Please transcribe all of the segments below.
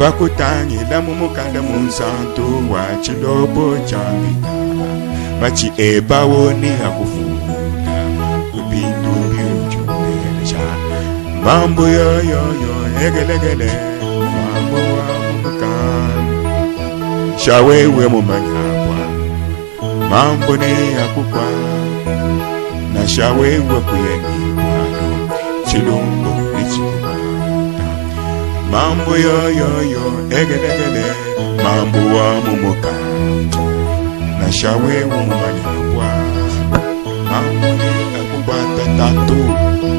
Bakutangi la mumukanda munsanto wa chilobo chambita Machi eba woni hakufunda Kupindu biuchubelisha Mambo yo egelegele Mambo wa mumukanda Shawewe mumanyakwa Mambo ni hakukwa Na shawewe kuyengi wano Chilumbo ichikwa Mambo yo egelegele Mambo wa mumuka Na shawe umumanyakwa Mambo ni akubata tatu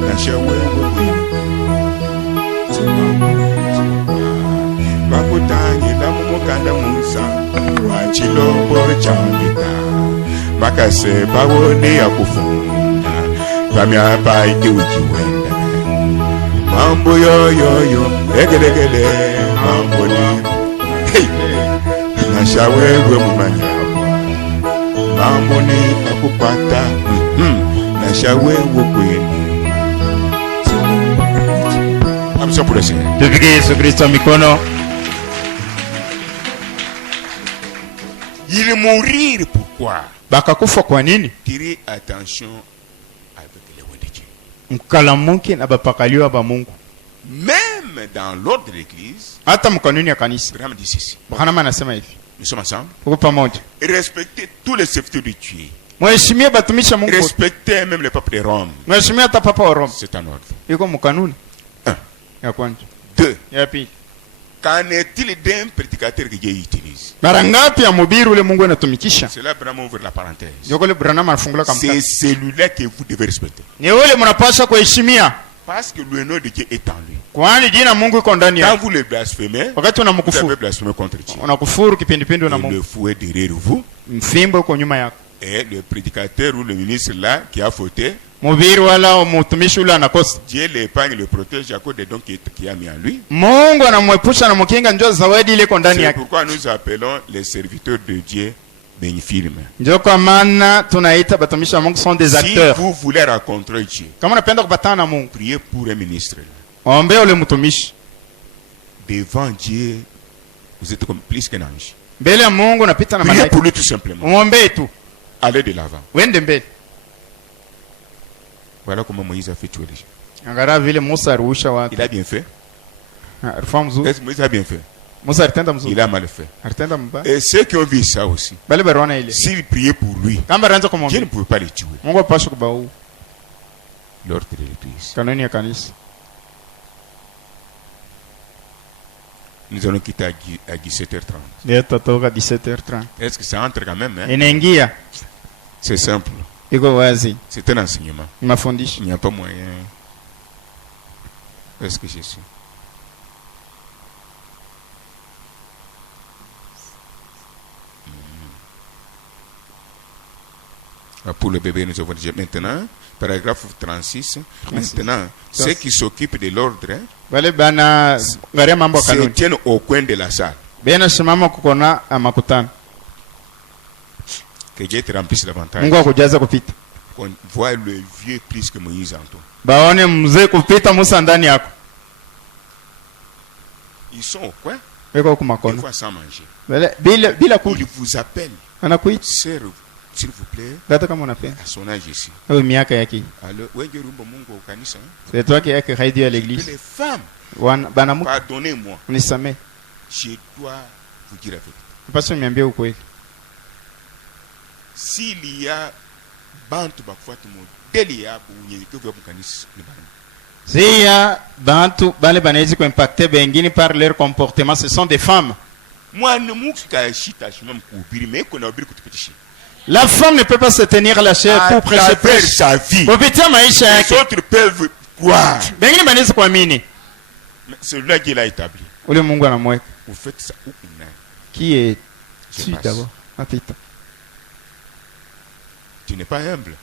Na shawe Bakutangi la mumukanda munsa Wachilobo chambita Makase bawoni akufunda Bamyapa iti uchiwenda Mambo yo egelegele mambo ni hey na shawewe mumanyakwa mambo ni akupata na shawewe kweni amsopulese tupige Yesu Kristo mikono. Il mourir pourquoi? Bakakufa kwa nini? Tirez attention avec les voix de Dieu. Mkalamuki na bapakaliwa ba Mungu. Même dans l'ordre de l'église, hata mkanuni ya kanisa. Abraham dit ceci. Bwana anasema hivi. Nous sommes ensemble. Tuko pamoja. Respectez tous les serviteurs de Dieu. Mheshimie batumisha Mungu. Respectez même le pape de Rome. Mheshimie hata papa wa Rome. C'est un ordre. Iko mkanuni. 1. Ya kwanza. 2. Ya pili. Qu'en est-il d'un prédicateur que Dieu utilise? Mara ngapi ya mhubiri ule Mungu anatumikisha? C'est là Abraham ouvre la parenthèse. Yokole Branham anafungula kama. C'est celui-là que vous devez respecter. Ni ule mnapaswa kuheshimia. Parce que le nom de Dieu est en lui. Kwani jina Mungu iko ndani Quand yake. vous le blasphémez, Wakati vous avez unamkufuru, blasphémé contre Dieu. unakufuru kipindipindu na Et Mungu. le fouet derrière vous. Mfimbo uko nyuma yako. Et le prédicateur ou le ministre là qui a fauté, Mhubiri wala mtumishi ule anakosa. Dieu l'épargne, le protège à cause des dons qu'il a mis en lui. Mungu anamwepusha na mkinga, njoo zawadi ile iko ndani C'est yake. pourquoi nous appelons les serviteurs de Dieu bénifirmes. Njoo kwa maana tunaita batumishi wa Mungu sont des Si acteurs. vous voulez rencontrer Dieu, Kama unapenda kupatana na Mungu, priez pour un ministre. ombe ule mtumishi. Devant Dieu, vous êtes comme plus qu'un ange. Mbele ya Mungu unapita na Priez malaika. pour lui tout simplement. Muombe tu. Allez de l'avant. Wende mbele. Voilà comment Moïse a fait tuer les gens. Angalia vile Musa aliusha watu. Il a bien fait. Alifanya mzuri. Est-ce que Moïse a bien fait? Musa alitenda mzuri. Il a mal fait. Alitenda mbaya. Et ceux qui ont vu ça aussi, Bale barona ile. s'ils priaient pour lui, Kama ranza Dieu kumwambia. ne pouvait pas les tuer. Mungu apashe kubau. L'ordre de l'église. Kanuni ya kanisa. Nous allons quitter à 17h30. Ndio tutatoka 17h30. Est-ce que ça entre quand même? Hein? Inaingia. C'est simple. Iko wazi. C'est un enseignement. Mafundisho. Il n'y a pas moyen. Est-ce que je suis? Pour le bébé, nous avons déjà maintenant, paragraphe 36. Maintenant, ceux qui s'occupent de l'ordre, hein, Wale bana ngaria mambo ya se kanuni. tiennent au coin de la salle. Bena simama kukona makutano. Que Dieu te remplisse davantage. Mungu akujaza kupita. Qu'on voit le vieux plus que Moïse en toi. Baone mzee kupita Musa ndani yako. Ils sont au coin, Weko des kumakono. fois sans manger. Bila kuli. Ils vous appellent. Anakuita. Sœur, s'il vous plaît, Hata kama unapenda. à son âge ici. Au miaka yake. Alors, wenge rumba Mungu au kanisa. C'est toi qui yake haidi ya Que l'église. les femmes, Banamu pardonnez-moi, unisamee. je dois vous dire la vérité. Pastor niambie ukweli. S'il y a bantu bakufuata modeli ya unyenyekevu wa kanisa ni bana. Zia bantu bale banaweza kuimpacter bengine par leur comportement, ce sont des femmes. Mwana muka shita shima mkuhubiri meko na ubiri kutupitisha. La femme ne peut pas se tenir la chair pour prêcher travers sa vie. kupitia maisha Les yake. autres peuvent croire. Bengine banaweza kuamini. Mais celui-là qui l'a établi. Ule Mungu anamweka. Vous faites ça où il Qui est Je tu passe. d'abord? Atita. Tu n'es pas humble.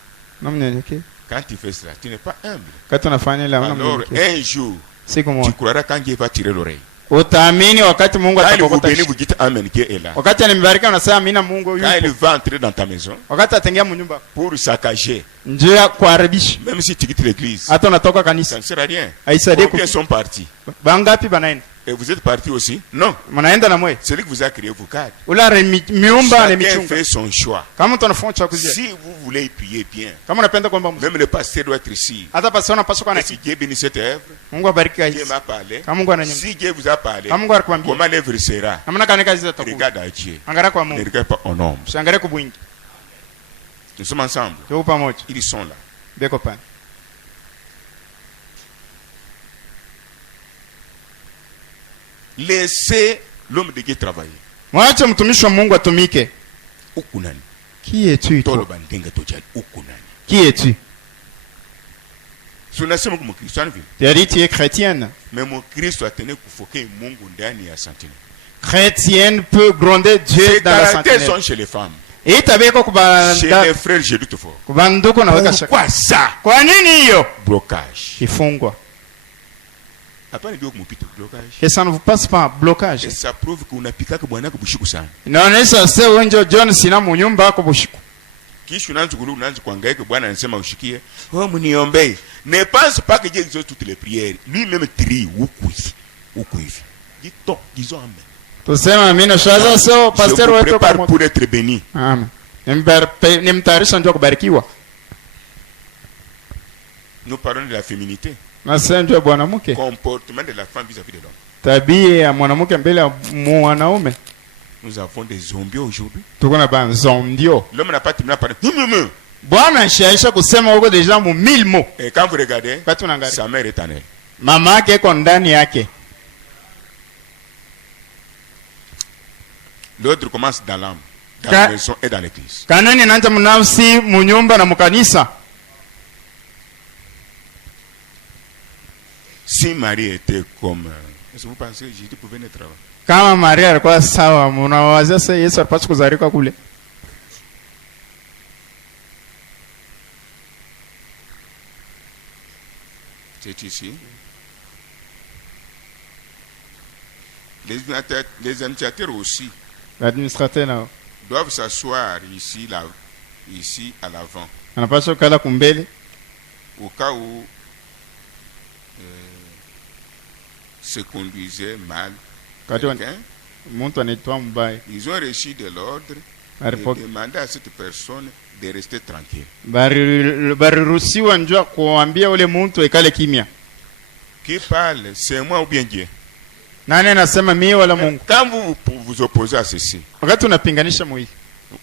Non mneleke. Quand tu fais cela, tu n'es pas humble. Quand unafanya la Alors, unamneleke. un jour, Siku tu moja. croiras quand Dieu va tirer l'oreille. Utaamini wakati Mungu Quand il vous atakokota. bénit, vous dites Amen, Dieu est là. Wakati anambariki unasema amina Mungu Quand il yupo. va entrer dans ta maison Wakati ataingia mnyumba. pour saccager, Njoo ya kuharibisha. même si tu quittes l'église, Hata unatoka ça kanisa. ne sert à rien. Haisaidii Combien sont partis? Bangapi banaenda? Et vous êtes parti aussi? Non. Mnaenda na mwe. Celui qui vous a créé vous cadre. Ula miumba na Chacun michunga. fait son choix. Kama mtu anafanya uchaguzi. Si vous voulez prier bien, Kama unapenda kuomba Mungu. même le pasteur doit être ici. Hata pastor anapaswa kuwa na Et si Dieu bénit cette œuvre, Mungu abariki Dieu kazi. m'a parlé. Kama Mungu ananyumba. Si Dieu vous a parlé, Kama Mungu alikwambia. comment l'œuvre sera? Namna gani kazi zitakuwa? Regarde à Dieu. Angalia kwa Ne Mungu. regarde pas au nombre. Usiangalie kwa wingi. Nous sommes ensemble. Tuko pamoja. Ils sont là. Beko pana. Laissez l'homme de Dieu travailler. Mwache mtumishi wa Mungu atumike. Huku nani? Qui es-tu Tolo toi? bandenga tojali. Huku nani? Qui es-tu? Si unasema kama Kristo vile. Tu as dit tu es chrétienne. Mais mon Kristo atene kufoke Mungu ndani ya sentinelle. Chrétienne peut gronder Dieu Ces dans la caractères sentinelle. sont chez les femmes. Et tabeko Chez les frères, j'ai tout fort. kubanduko na weka shaka. Pourquoi ça? Kwa nini hiyo? Blocage. Ifungwa. Hapana ndio kumupita blocage. Et ça ne vous passe pas blocage. Et ça prouve que unapika bwana kubushiku sana. Inaonyesha sasa wenjo John sina munyumba yako bushiku. Kisha unaanza kuhangaika bwana anasema ushikie. Oh mniombee. Ne pense pas que Dieu exauce toutes les prières. Lui-même trie huku hivi. Disons amen. Tusema mimi na shaza so pastor wetu prépare pour être béni. Amen. Nimtayarisha ndio kubarikiwa. Nous parlons de la féminité. Na sasa ndio bwanamke. Comportement de la femme vis-à-vis de l'homme. Tabia ya mwanamke mbele ya mwanaume. Nous avons des zombies aujourd'hui. Tuko na banzondio. L'homme n'a pas terminé à parler. Bwana shaisha kusema huko deja mu 1000 mots. Et quand vous regardez, Wakati unaangalia. sa mère est en elle. Mama yake iko ndani yake. L'autre commence dans l'âme, dans la maison et dans l'église. Kanani inaanza mnafsi munyumba na mukanisa. Si Marie était comme... Est-ce que vous pensez que Jésus pouvait naître là-bas? Kama Maria alikuwa sawa, mnawazia sasa Yesu alipaswa kuzalika kule. C'est ici. Les administrateurs aussi Administrateur nao doivent s'asseoir ici à l'avant, anapaswa kala kumbele au cas où se conduisait mal quelqu'un. mtu anaitwa mbaya. Ils ont reçu de l'ordre et demandé à cette personne de rester tranquille. Bariruhusiwa njoo kuambia ule mtu ekale kimya. Qui parle, c'est moi ou bien Dieu? Nani anasema mimi wala Mungu? Quand vous vous opposez à ceci, Wakati unapinganisha mwili,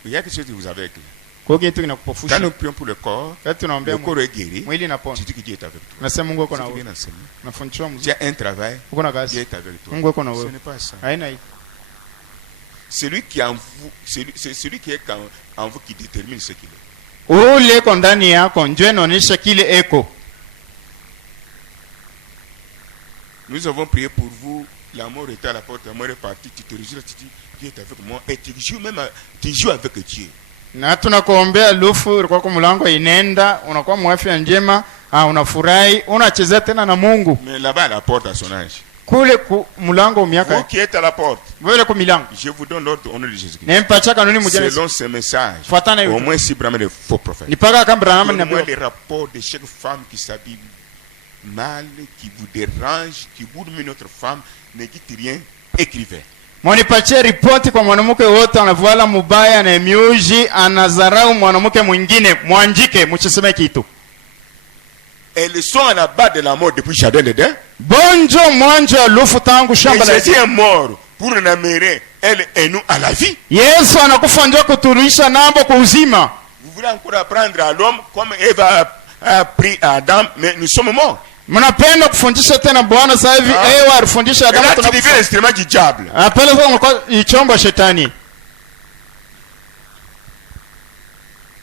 il y a quelque chose que vous avez écrit. kwa kitu Quand kinakupofusha. nous prions pour le corps, Wakati tunaombea le corps est guéri. mwili inapona. Tu dis que Dieu est avec toi. Nasema Mungu yuko na C'est wewe. bien enseigné. Unafundishwa Tu mzuri. as un travail, Uko na Dieu kazi. est avec toi. Mungu yuko na Ce wewe. n'est pas ça. Haina hii. Celui qui est en vous, c'est celui qui est en vous qui détermine ce qu'il est. Ule iko ndani yako njoo inaonyesha kile eko. Nous avons prié pour vous. La mort était à la porte, la mort est partie. Tu te réjouis, tu dis Dieu est avec moi. Et tu joues même, tu joues avec Dieu. Na tunakuombea lufu ilikuwa kwa mlango inenda, unakuwa mwafya njema, unafurahi, unacheza tena na Mungu. Mais là-bas, à la porte, à son âge. Kule ku mlango miaka. Vous qui êtes à la porte, Wewe ku milango. je vous donne l'ordre au nom de Jésus-Christ. Nempacha kanuni mujana. Selon ce message, Fuatana au hiyo. moins si Abraham est faux prophète. Nipaka kama Abraham ni Donne-moi nabii. les rapports de chaque femme qui s'habille mal, qui vous dérange, qui boude notre femme, ne dites rien, écrivez. Mwanipatie ripoti kwa mwanamke wote anavuala mubaya na miuji anazarau mwanamke mwingine, mwanjike mchiseme kitu. Elles sont à la base de la mort depuis Jardin d'Éden. Bonjo mwanjo alufu tangu shamba la Jésus est mort pour nous amener, elle et nous, à la vie. Yesu anakufa ndio kuturisha nambo kwa uzima. Vous voulez encore apprendre à l'homme comme Eva a appris à Adam, mais nous sommes morts. Mnapenda kufundisha tena Bwana sasa hivi Ewa alifundisha Et Adamu là, tu deviens tunakufa. l'instrument du diable. Apele sasa mko ichomba shetani.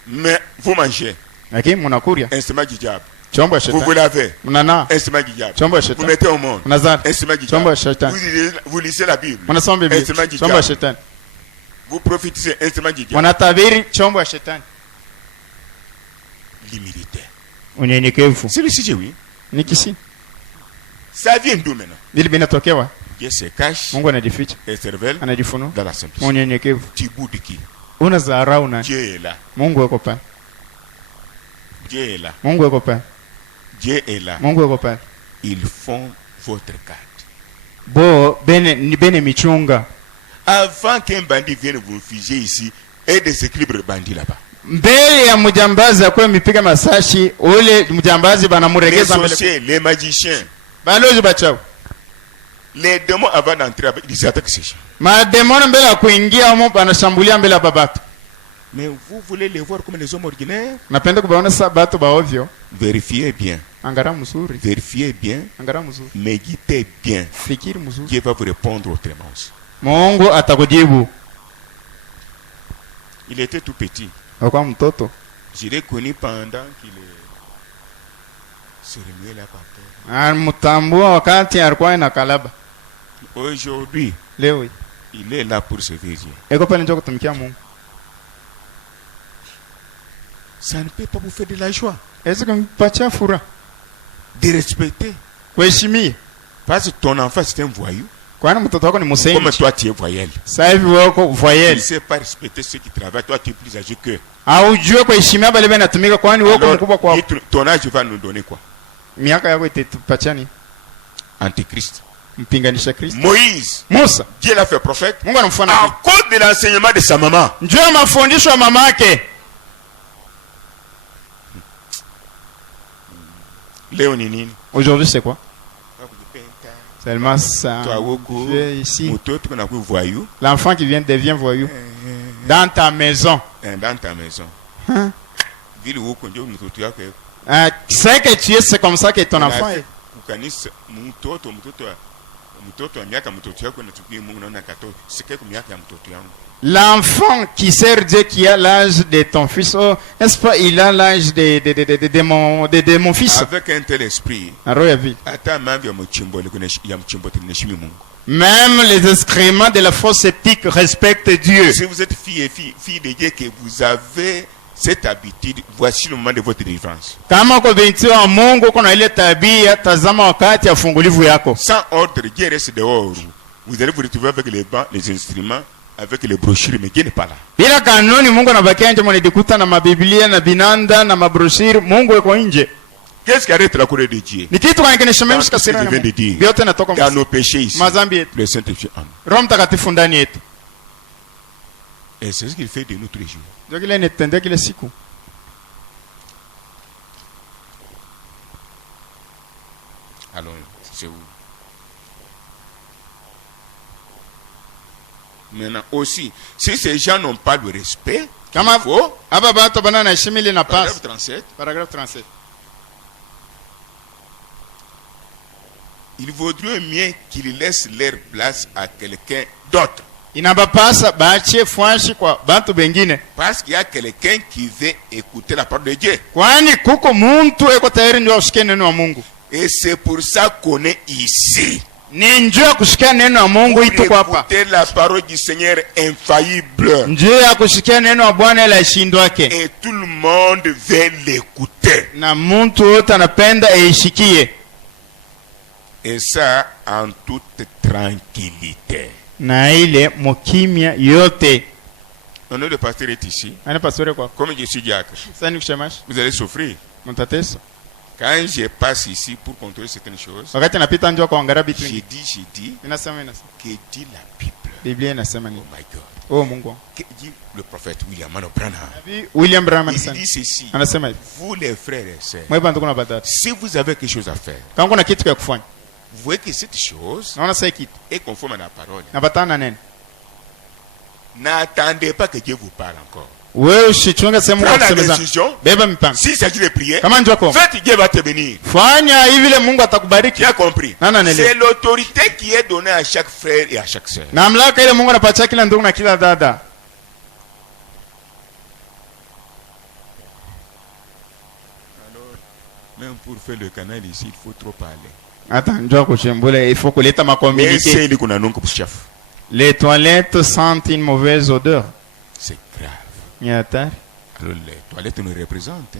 Mais vous mangez, Lakini mnakuria instrument du diable. chomba Vous shetani. vous lavez, Mnana instrument du diable. chomba Vous shetani. mettez au monde, Mnazana instrument du chomba diable. shetani. Vous lisez la Bible, Mnasoma Biblia instrument du chomba diable. shetani. Vous prophétisez, instrument du diable. Mnatabiri chomba shetani. L'humilité. Unyenyekevu. C'est le sujet, oui. Ni kisi. Ça vient d'où maintenant? Bili binatokewa. Dieu se cache Mungu anajificha, et se révèle anajifunua. dans la simplicité. Unyenyekevu. Tu boudes qui? Unazarau nani? Dieu est là. Mungu yuko pale. Dieu est là. Mungu yuko pale. Dieu est là. Mungu yuko pale. Ils font votre carte. bo bene michunga. Avant qu'un bandit vienne vous figer ici et déséquilibre le bandit là-bas. Mbele ya mjambazi akwe mipiga masashi, ule mjambazi banamuregeza Les mbele. sorciers, les magiciens, Balozi bachao. les démons avant d'entrer, ils attaquent ces gens. Mademoni mbele ya kuingia humo banashambulia mbele ya babatu. Mais vous voulez les voir comme les hommes ordinaires? Napenda kubaona sasa batu baovyo. Vérifiez bien. Angara mzuri. Vérifiez bien. Angara mzuri. Méditez bien. Fikiri mzuri. Dieu va vous répondre autrement aussi. Mungu atakujibu. Il était tout petit. Kwa mtoto. Je l'ai connu pendant qu'il se remuait là par terre. Mtambua wakati alikuwa na kalaba. Aujourd'hui, Leo il est là pour servir Dieu. eko pale njoo kutumikia Mungu. Ça ne peut pas vous faire de la joie. Ezi kumpatia furaha. De respecter. Kuheshimia. Parce que ton enfant c'est un voyou. Kwani mtoto wako ni msengi. Comme toi tu es voyelle. Sasa hivi wako Il voyelle. ne sait pas respecter ceux qui travaillent. Toi tu es plus âgé qu'eux. Haujue kuheshimia bale banatumika kwani wako mkubwa kwako. Ton âge va nous donner quoi? Miaka yako itapatia nini? Antichrist. Mpinganisha Kristo. Moïse. Musa. Dieu l'a fait prophète. Mungu anamfanya. À cause de l'enseignement de sa maman. Njoo mafundisho ya mamake. Léo ni nini? Aujourd'hui c'est quoi? Seulement ça. Toi woko. Ici. Mototo qu'on a vu voyou. L'enfant qui vient devient voyou. Dans ta maison. Dans ta maison. Ville woko ndio mtoto yako. C'est que tu es, c'est comme ça que ton enfant est. Kukanisa mtoto wa miaka mtoto yako natukia Mungu naona kato. Sikia kwa miaka ya mtoto yangu. L'enfant qui sert Dieu qui a l'âge de ton fils, oh, n'est-ce pas, il a l'âge de mon fils. Avec un tel esprit, même les excréments de la fosse septique respectent Dieu. Si vous êtes fille de Dieu, que vous avez cette habitude, voici le moment de votre délivrance. Kama uko binti wa Mungu kuna ile tabia, tazama wakati ya fungulivu yako. Sans ordre, Dieu reste dehors. Vous allez vous retrouver avec les bancs, les instruments, avec les brochures, mais Dieu n'est pas là. Bila kanuni Mungu anabakia nje, mnadikuta na mabiblia na binanda na mabroshiri, Mungu yuko nje. Qu'est-ce qui arrête la colère de Dieu? Ni kitu gani kinashememsha Ce que je viens de dire. Vyote natoka Dans nos péchés ici. mazambi yetu. Le Saint-Esprit en nous. Roho Mtakatifu ndani yetu. Et c'est ce qu'il fait de nous tous les jours. Ndio kile nitendea kile siku. Alors, c'est où? Maintenant aussi, si ces gens n'ont pas le respect, il faut, paragraphe 37, paragraphe 37. Il vaudrait mieux qu'ils laissent leur place à quelqu'un d'autre. Inabapasa baachie fwashi kwa bantu bengine. Parce qu'il y a quelqu'un qui veut écouter la parole de Dieu. Kwani kuko muntu eko tayari ndio asikie neno la Mungu. Et c'est pour ça qu'on est ici. Ni njoo ya kusikia neno la Mungu ito kwa hapa. Écouter la parole du Seigneur infaillible. Njoo ya kusikia neno la Bwana la shindwake. Et tout le monde veut l'écouter. Na muntu wote anapenda aishikie. Et ça en toute tranquillité. Na ile mukimya yote. Non, le pasteur est ici. Ana pastor kwa. Comme je suis diacre. Sasa nikushemash. Vous allez souffrir. Mtateso. Quand je passe ici pour contrôler certaines choses, Wakati napita njoo kuangalia vitu j'ai vingi. dit, Inasema que dit la Bible. Biblia inasema nini? Oh my God. Oh Mungu. Que dit le prophète William Branham? Nabii William Branham Il anasema. dit ceci. Anasema hivi. Vous les frères et sœurs, Mwe bantu kuna badala. si vous avez quelque chose à faire, Kama kuna kitu cha kufanya. vous voyez que cette chose Naona sasa kitu. est conforme à la parole. Na batana neno. N'attendez pas que Dieu vous parle encore. Wewe usichunge sehemu Prends kwa la kusemeza. décision. Beba mipango. S'il s'agit de prier, Kama njoo kwa. faites, Dieu va te bénir. Fanya hivi ile Mungu atakubariki. Tu as compris? Nana nele. C'est l'autorité qui est donnée à chaque frère et à chaque sœur. Na mamlaka ile Mungu anapatia kila ndugu na kila dada. Même pour faire le canal ici, il faut trop parler. Hata njoo kuchembule, il faut kuleta makommunike. C'est lui qu'on a non comme chef. Les toilettes sentent une mauvaise odeur. C'est grave. Ni hatari. Alors les toilettes nous représentent.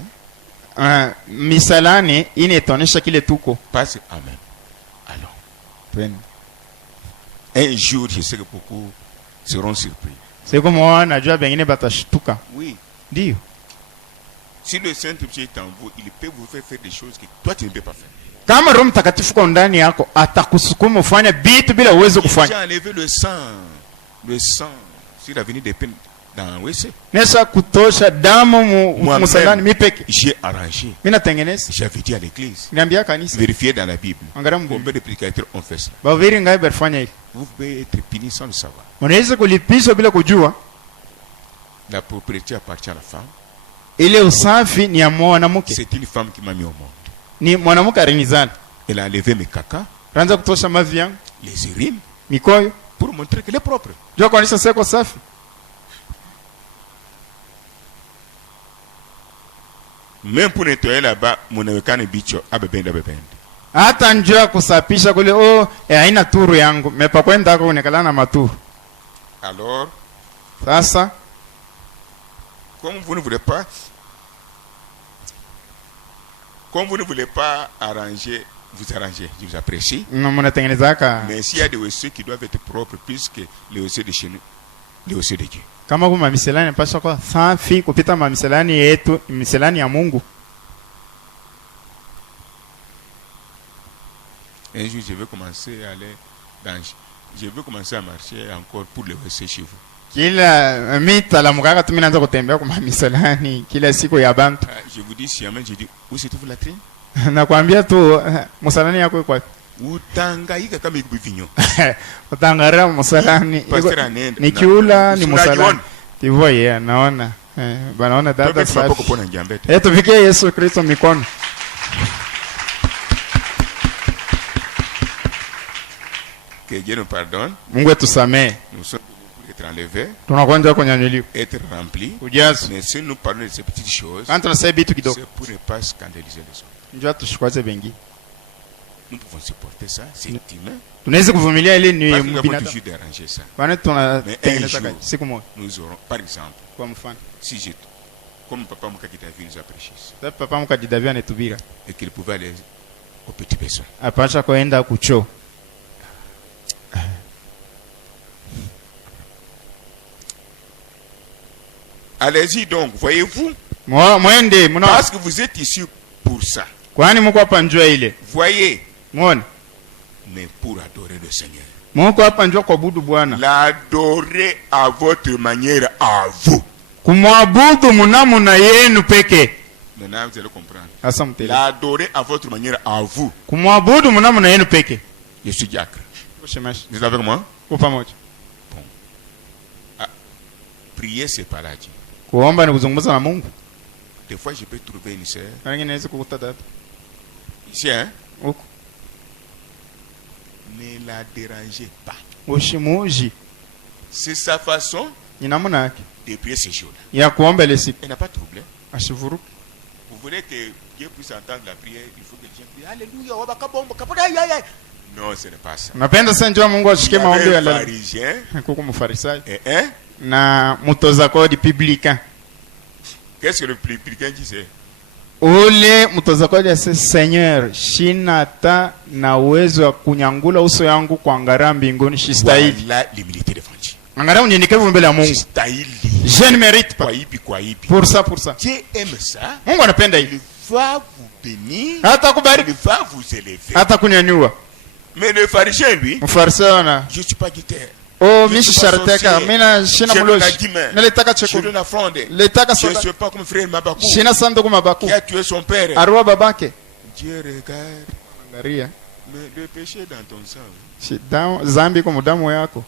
Hein? Misalani inaonyesha kile tuko. Passe amen. Alors. Twende. Un jour, je sais que beaucoup seront surpris. Siku moja najua bengine batashtuka. Oui. Ndio. Si le Saint-Esprit est en vous, il peut vous faire des choses que toi tu ne peux pas faire. Kama Roho Mtakatifu kwa ndani yako atakusukuma ufanye vitu bila uwezo J'ai kufanya. enlevé le sang sur l'avenue des peines dans WC. Nesa kutosha damu musalani mipeke. J'ai arrangé. Mimi natengeneza. J'avais dit à l'église. Niambia kanisa. Vérifiez dans la Bible. Angalia Mungu. Combien de prédicateurs ont fait ça? Baviri ngai berfanya hivi. Vous pouvez être puni sans le savoir. Unaweza kulipishwa bila kujua. La propriété appartient à la femme. Ile usafi ni ya mwanamke. C'est une femme qui m'a mis au monde. Ni mwanamke arinizana. Elle a enlevé mes caca, Ranza kutosha mavi yangu, les urines, mikoyo. pour montrer qu'elle est propre. Jua kuonyesha seko safi. Même pour nettoyer là-bas, mon awekane bicho, abebende. Hata njua kusafisha kule haina turu yangu. Mepa kwenda kwa unekala na maturu. Alors, Sasa comme vous ne voulez pas arranger, vous arrangez, je vous apprécie. mnatengenezaka Mais s'il y a des WC qui doivent être propres, puisque les WC de chez nous, les WC de Dieu. kama kuma miselani pasha kwa safi kupita mamiselani yetu, miselani ya Mungu. Un jour, je vais commencer à aller je vais commencer à marcher encore pour les WC chez vous. Kila mitalamukaka tu minaanza kutembea kwa miselani kila siku ya bantu. Je vous dis, si je dis, où se trouve la latrine? Nakwambia tu msalani yako iko wapi? Utangaika kama ikubivinyo. Utangara msalani. Pastor anaenda. Ni kiula ni Msalani. msalani. Hivyo yeye anaona. Banaona dada safi. Kupona njambete. Tufikie Yesu Kristo mikono. Que Dieu nous pardonne. Mungu atusamee. Nous sommes pour être enlevés, Tunakwenda kunyanyuliwa. être remplis. Ujazo. Mais si nous parlons de ces petites choses, Quand tunasema vitu kidogo. c'est pour ne pas scandaliser les autres. Njoo tushikwaze bengi. Nous pouvons supporter ça, c'est humain. Tunaweza kuvumilia ile ni Parce que nous avons binadamu. toujours déranger ça. Bwana tunatengeneza Mais un jour, siku moja nous aurons, par exemple, kwa mfano. si j'ai, comme papa Moukaki David nous a prêché ça, Sasa papa mkajidavia anatubira. et qu'il pouvait aller aux petits besoins. Apasha kwenda kucho. Allez-y donc, voyez-vous, Mwende mna parce que vous êtes ici pour ça. kwani mko hapa njoo ile. Voyez, Muone. mais pour adorer le Seigneur. Mko hapa njoo kuabudu Bwana. L'adorer à votre manière, à vous. Kumwabudu mnamuna yenu peke. Maintenant, vous allez comprendre. Sasa mtele. L'adorer à votre manière, à vous. Kumwabudu mnamuna yenu peke. Je suis diacre. Ushemashi. Vous êtes avec moi? Kwa pamoja. Prier, c'est pas là, Dieu. Kuomba ni kuzungumza na Mungu. Des fois, je peux trouver une sœur. Wengine naweza kukuta dada. Ici, hein? Huko. Ne la dérangez pas. Ushimuji. C'est sa façon Ni namna yake de prier ces jours-là. ya kuomba ile siku. Elle n'a pas de problème. Ashivuruki. Vous voulez que Dieu puisse entendre la prière, il faut que les gens prient. Alléluia, wabakabomba, kapoda, aïe, aïe. Non, ce n'est pas ça. Napenda sana njoo Mungu Il y ashike maombi avait ya un leo. pharisien Kuko mfarisayo et un. na mtoza kodi publicain. Qu'est-ce que le publicain disait? Ule mtoza kodi ase Seigneur, shina ta na uwezo wa kunyangula uso yangu kuangalia mbinguni shistahili. Voilà l'humilité devant Dieu. Angalia unyenyekevu mbele ya Mungu. Shistahili. Je ne mérite pas. Kwa hivi. Pour ça. Dieu aime ça. Mungu anapenda Il hivi. va vous bénir. Hata Il kubariki, va vous élever. hata kunyanyua. Mais le pharisien, lui, Mfarisayo na je ne suis pas guitare. mishi sharateka mina shina muloshi. Nalitaka Je chekulu. donne la fronde. Letaka Je ne soda. suis pas comme frère Mabakou Shina sanduku mabaku. qui a tué son père. Arua babake. Dieu regarde. Angalia. Mais le péché est dans ton sang. Zambi kwa mudamu yako.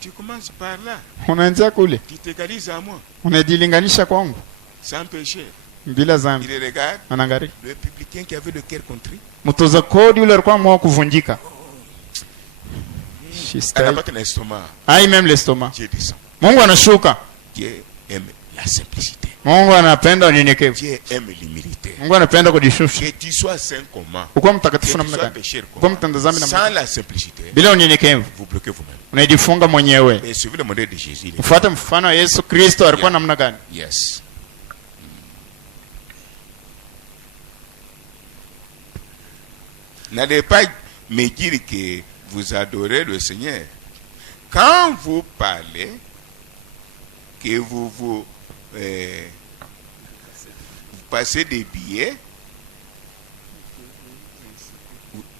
Tu commences par là. Unaanzia kule. Tu t'égalises à moi. Unajilinganisha kwangu Sans péché. bila zambi. Il regarde. Anaangalia. Le publicain qui avait le cœur contrit. Mtoza kodi yule alikuwa mwa kuvunjika. Elle n'a pas ton estomac. Ai même l'estomac. Dieu descend. Mungu anashuka. Dieu aime la simplicité. Mungu anapenda unyenyekevu. Dieu aime l'humilité. Mungu anapenda kujishusha. Que tu sois saint comment. Uko Que mtakatifu tu namna sois gani? pécheur Uko comment. mtenda dhambi namna Sans gani? la simplicité, Bila unyenyekevu vous bloquez vous-même. unajifunga mwenyewe. Et suivez le modèle de Jésus. il est- Ufuate mfano wa Yesu Kristo alikuwa namna gani? Yes. N'allez pas me dire que vous adorez le Seigneur. Quand vous parlez, que vous passez des billets,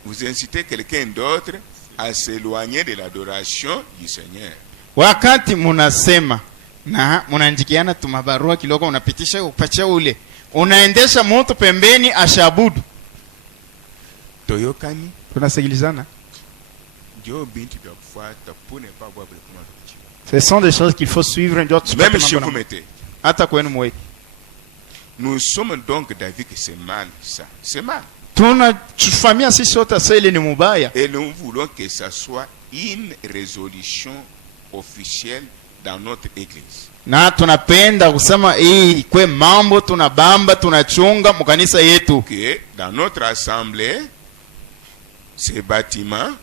vous incitez quelqu'un d'autre à s'éloigner de l'adoration du Seigneur. Wakati munasema na munanjikiana tumabarua kidogo, unapitisha upacha ule, unaendesha mtu pembeni ashabudu. Toyokani Tunasikilizana. ndio binti vya kufuata pour ne pas voir le commandement de Dieu. Ce sont des choses qu'il faut suivre, ndio Même chez vous mettez. hata kwenu mweki. Nous sommes donc d'avis que c'est mal ça. C'est mal. Tunafamia sisi sote sasa ile ni mubaya. Et nous voulons que ça soit une résolution officielle dans notre église. Na tunapenda kusema hii ikwe mambo tunabamba tunachunga mkanisa yetu, Que dans notre assemblée, ces bâtiments,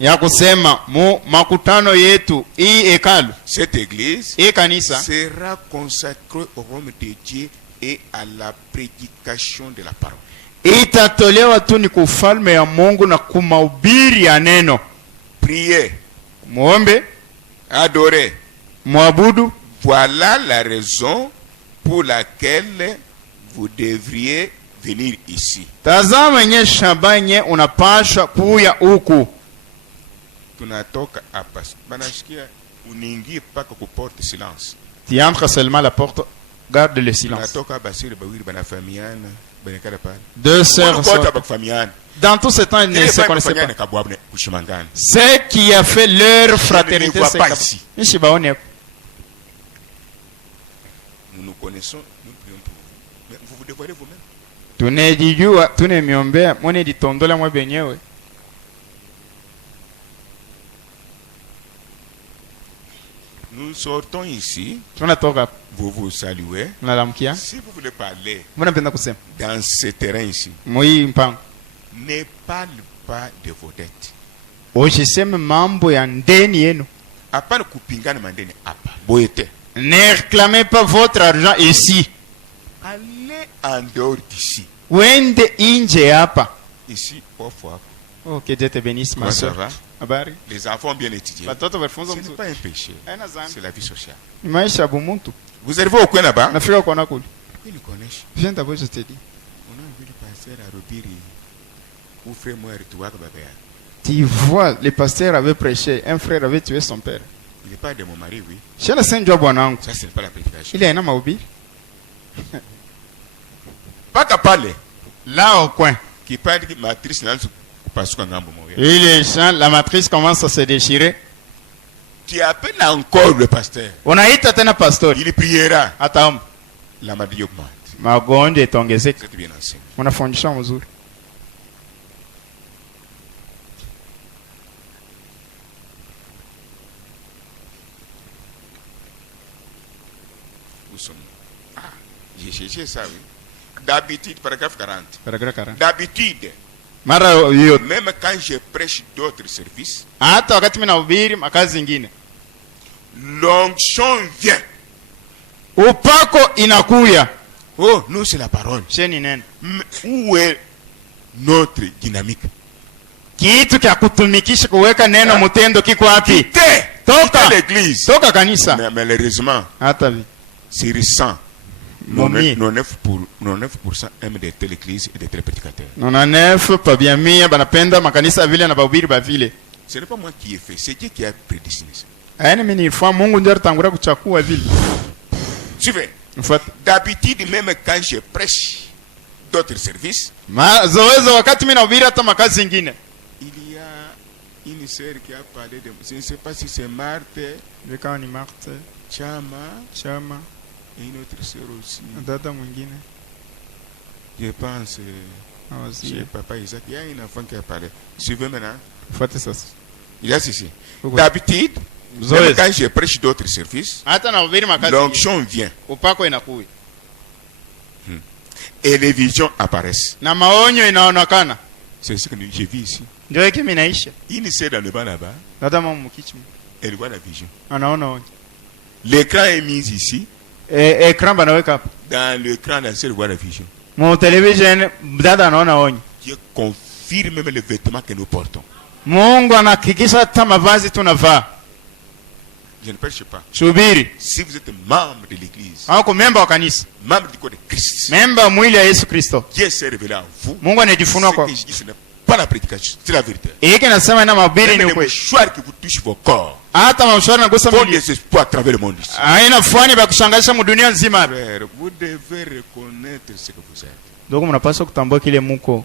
ya kusema mu makutano yetu hii hekalu cette église hii kanisa sera consacrée au royaume de Dieu et à la prédication de la parole. itatolewa tu ni kufalme ya Mungu na kumahubiri ya neno. Priez, Muombe, adorez. muabudu. Voilà la raison pour laquelle vous devriez venir ici. Tazama yenye shabanye unapasha kuya huku. Tunatoka hapa. Banashikia uningie paka ku porte silence. Tu entres seulement la porte, garde le silence. Tunatoka basiri bawiri banafamiana, banekala pale. Deux sœurs Kota sont... bakufamiana. Dans tout ce temps, ils ne se connaissaient pas. Kabwabne kushimangana. Ce qui a fait leur fraternité, vois c'est pas que... ici. Nishibaone. Nous nous connaissons, nous prions pour vous. Mais vous vous dévoilez vous-même. Tunejijua, tunemiombea, mwene ditondola mwe benyewe. Nous sortons ici, Tunatoka, vous vous saluez. tunalamkia. Si vous voulez parler Mnapenda kusema. dans ce terrain ici, Mui mpango. ne parle pas de vos dettes. Usiseme mambo ya ndeni yenu. Hapana kupingana mandeni hapa. Boyete. Ne réclamez pas votre argent ici. Allez en dehors d'ici. Wende inje hapa. Ici, parfois. Oh, que Dieu te bénisse, ma Comment ça soeur. va? Habari. Les enfants ont bien étudié. Watoto Ce wafunza n'est mzuri. pas un péché. Haina dhambi. C'est la vie sociale. Ni maisha ya bumuntu. Vous arrivez au coin là-bas? Nafika kwa nakuli. Ils nous connaissent. Viens d'abord, je te dis. On a vu le pasteur à Robiri. Ou frère moi, Rituak Babea. Tu vois, le pasteur avait prêché, un frère avait tué son père. Il n'est pas de mon mari, oui. Shana senjwa bwanangu. Ça, ce n'est pas la prédication. Ile haina mahubiri. Pas qu'à parler. Là au coin. Qui parle que matrice n'a pas ce qu'on a mourir. Et la matrice commence à se déchirer. Tu appelles encore le pasteur. Unaita tena pastori. Il priera. Ataomba. La maladie augmente. Magonjwa itaongezeka. C'est bien enseigné. Unafundisha mzuri. Où sommes-nous? Ah, j'ai cherché ça, oui. D'habitude, paragraphe 40. Paragraphe 40. D'habitude, Mara hiyo même quand je prêche d'autres services, hata wakati mimi nahubiri makazi zingine, l'onction vient. upako inakuya. Oh, nous, c'est la parole. Sheni neno. Mais où est notre dynamique? Kitu kya kutumikisha kuweka neno mutendo kiko wapi? Toka l'église. Toka kanisa. Mais malheureusement, Hata vi. c'est récent. Momi. 99% aiment de telle église et de tels prédicateurs. 99 pa bia mia banapenda makanisa vile na bahubiri ba vile. Ce n'est pas moi qui ai fait, c'est Dieu qui a prédestiné ça. Yaani mimi nilifua Mungu ndio alitangura kuchakua vile. Suivez. Mfuate. D'habitude, même quand je prêche d'autres services, Mazoezi wakati mimi nahubiri hata makazi zingine. il y a une sœur qui a parlé de... Je ne sais pas si c'est Marthe, Vikawa ni Marthe, Chama, Chama, et une autre sœur aussi. dada mwingine. Je pense, Awazi. chez Papa Isaac, il y a un enfant qui a parlé. Suivez maintenant. Fuate sasa. Il y a ceci. Uko. D'habitude, même Zoezi. quand je prêche d'autres services, Hata nahubiri makazi zingine. l'onction vient Upako inakuya. et les visions apparaissent. Na maonyo inaonekana. C'est ce que j'ai vu ici. Ndio hiki mimi naisha. Une sœur dans le bas là-bas, Dada mama mkichi. elle voit la vision. Anaona onyo. L'écran est mis ici. Ekran banaweka hapa. Dans l'écran, la sœur voit la vision. Mu television dada anaona onyo. Dieu confirme même les vêtements que nous portons. Mungu anahakikisha hata mavazi tunavaa. Je ne prêche pas. Subiri. Si vous êtes membre de l'église, Hauko memba wa kanisa. membre du corps de Christ, Memba wa mwili ya Yesu Kristo. Dieu s'est révélé à vous. Mungu anajifunua Ce kwa. que je dis, ce n'est pas la prédication, c'est la vérité. hiki nasema na mahubiri Même ni les ukweli. mouchoirs qui vous touchent vos corps Hata mamshwari nagusa font mwili des espoirs à travers le monde ici. haina fani vya kushangaisha mudunia nzima. Frère, vous devez reconnaître ce que vous êtes. Ndugu, mnapaswa kutambua kile muko.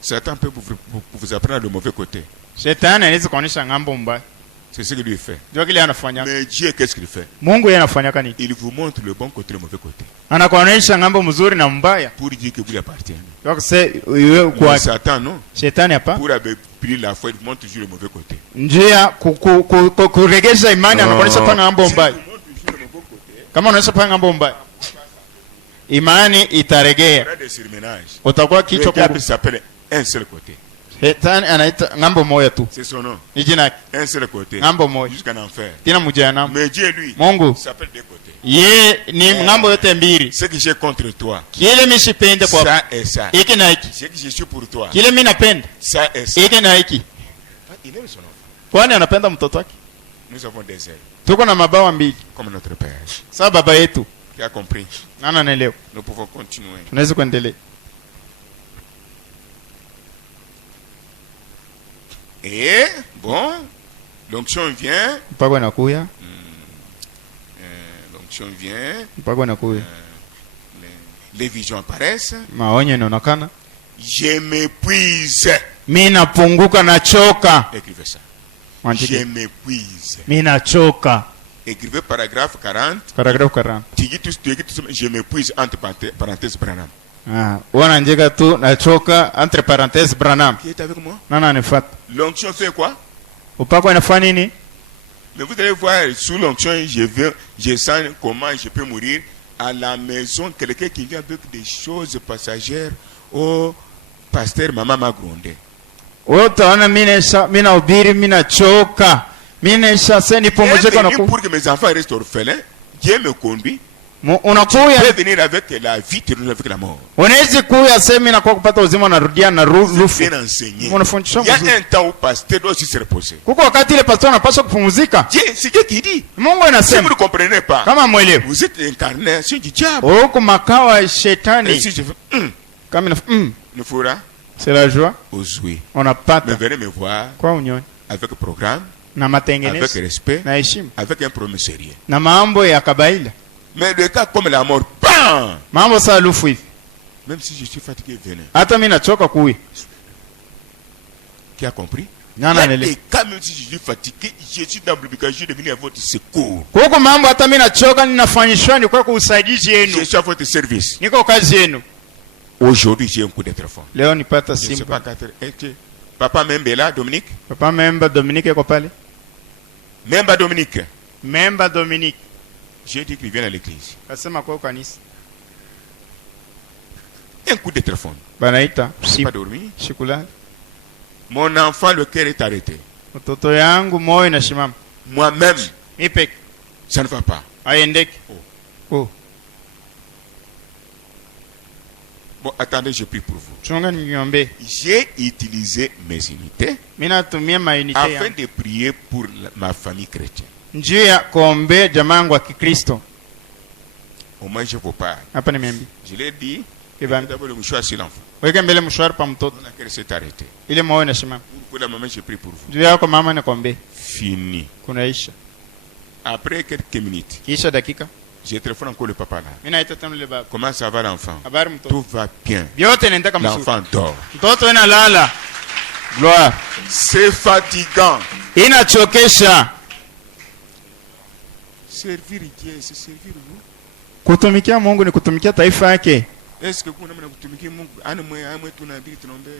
Satan peut vous apprendre le mauvais côté. Shetani anaweza kuonyesha ngambo mbaya. C'est ce qu'il lui fait. Ndio kile anafanya. Mais Dieu, qu'est-ce qu'il fait? Mungu yeye anafanya nini? Il vous montre le bon côté et le mauvais côté. Anakuonyesha ngambo mzuri na mbaya. Pour dire que vous lui appartenez. Kwa wewe Mais kwa Satan, non. Shetani hapa. Pour abrir la foi, il vous montre toujours le mauvais côté. Njia kuregesha imani anakuonyesha panga ngambo mbaya. Si il vous montre toujours le mauvais côté, Kama unaonyesha panga ngambo mbaya, imani il y itaregea. aura des surménages. Utakuwa Le kichwa diable s'appelle un seul côté. Shetani anaita ngambo moja tu. C'est son nom. Ni jina Un seul côté. ngambo moja. Jusqu'en enfer. Tena mjana. Mais Dieu, lui, Mungu s'appelle deux côtés. ye ni ngambo yote mbili. Ce que j'ai contre toi, Kile mimi sipende kwa ça et ça. hiki na hiki. Ce que je suis pour toi, Kile mimi napenda ça et ça. hiki na hiki. Il aime son enfant. Kwani anapenda mtoto wake? Nous avons des ailes, Tuko na mabawa mbili. comme notre Père. Sasa baba yetu Tu as compris? nana naelewa. Nous pouvons continuer. Tunaweza kuendelea. Et, bon, l'onction vient. Mpaka inakuya, L'onction vient. mpaka inakuya. Les visions apparaissent. Maonyo inaonekana. Je m'épuise. Mimi napunguka, nachoka. Écrivez ça. Je Mwandike. m'épuise. Mimi nachoka. Écrivez paragraphe 40. Paragrafu 40. Tu dis tout, je m'épuise entre parenthèses Branham. Ah, wanaandika tu nachoka entre parenthèses Branham. Qui est avec moi? Nana anifuata. L'onction fait quoi? Upako inafanya nini? Mais vous allez voir, sous l'onction, je sens comment je peux mourir. À la maison, quelqu'un qui vient avec des choses passagères. Oh, pasteur, maman m'a grondé. Utaona mimi nahubiri, mimi nachoka. Mimi naisha sasa nipumzike na Pour que mes enfants restent orphelins, Dieu me conduit. unakuya Je vais venir avec la vie, terminée avec la mort. unaweza kuya sema na kwa kupata uzima unarudia na rufu. Bien enseigné. Unafundisha Il y a mzuri. un temps où pasteur doit aussi se reposer. Kuko wakati ile pastor anapaswa kupumzika. Dieu, c'est Dieu qui dit. Mungu Si vous anasema ne comprenez pas, kama mwelewe. vous êtes l'incarnation du diable. Huko makao ya Et shetani. si je fais, Kama ne fera c'est la joie. Osui. On Mais apata venez me voir kwa unyoni avec programme, na avec matengenezo respect, na heshima avec un problème sérieux. na mambo ya kabaila. Mais le cas comme la mort, bam! Mambo saa lufu hivi. Même si je suis fatigué, venez. Hata mimi nachoka kuwi. Qui a compris? Nana Il y a nele. des cas, même si je suis fatigué, je suis dans l'obligation de venir à votre secours. Huko mambo hata mimi nachoka, ninafanyishwa ni kwa usaidizi Je yenu. suis à votre service. Niko kazi yenu. Aujourd'hui, j'ai un coup de téléphone. Leo nipata Je ne sais simu. pas quand Papa Membe Dominique? Papa memba Dominique yuko pale. Memba Dominique. Memba Dominique. J'ai dit qu'il vient à l'église. Kasema kwa kanisa. Un coup de téléphone. Banaita Je n'ai simu. pas dormi. Shikula. Mon enfant, le cœur est arrêté. Mtoto yangu moyo inashimama. Moi-même, Nipe ça ne va pas. aendeke. Oh. Bon, attendez, je prie pour vous. Chunga niombe. J'ai utilisé mes unités Mimi natumia maunite afin yangu. de prier pour ma famille chrétienne. Njia kuombe jamaa yangu wa Kikristo. Au moins, je vous parle. Hapa nimeambi. Je l'ai dit, Kibambi. d'abord le mouchoir sur l'enfant. Weka mbele mshwari pa mtoto. Dans laquelle s'est arrêté. Ile moyo inashimama. Pour la maman, je prie pour vous. Juu yako mama nikwambie. Fini. Kunaisha. Après quelques minutes, Kisha dakika. j'ai téléphoné encore le papa là. Mimi naita tena yule baba. Comment ça va l'enfant? Habari mtoto. Tout va bien. Vyote nenda kama mzuri. L'enfant dort. Mtoto analala. Gloire. C'est fatigant. Inachokesha. Servir Dieu, c'est servir vous. Kutumikia Mungu ni kutumikia taifa yake. Est-ce que vous n'avez kutumikia Mungu? Ana mwe tunabiri tunaombea.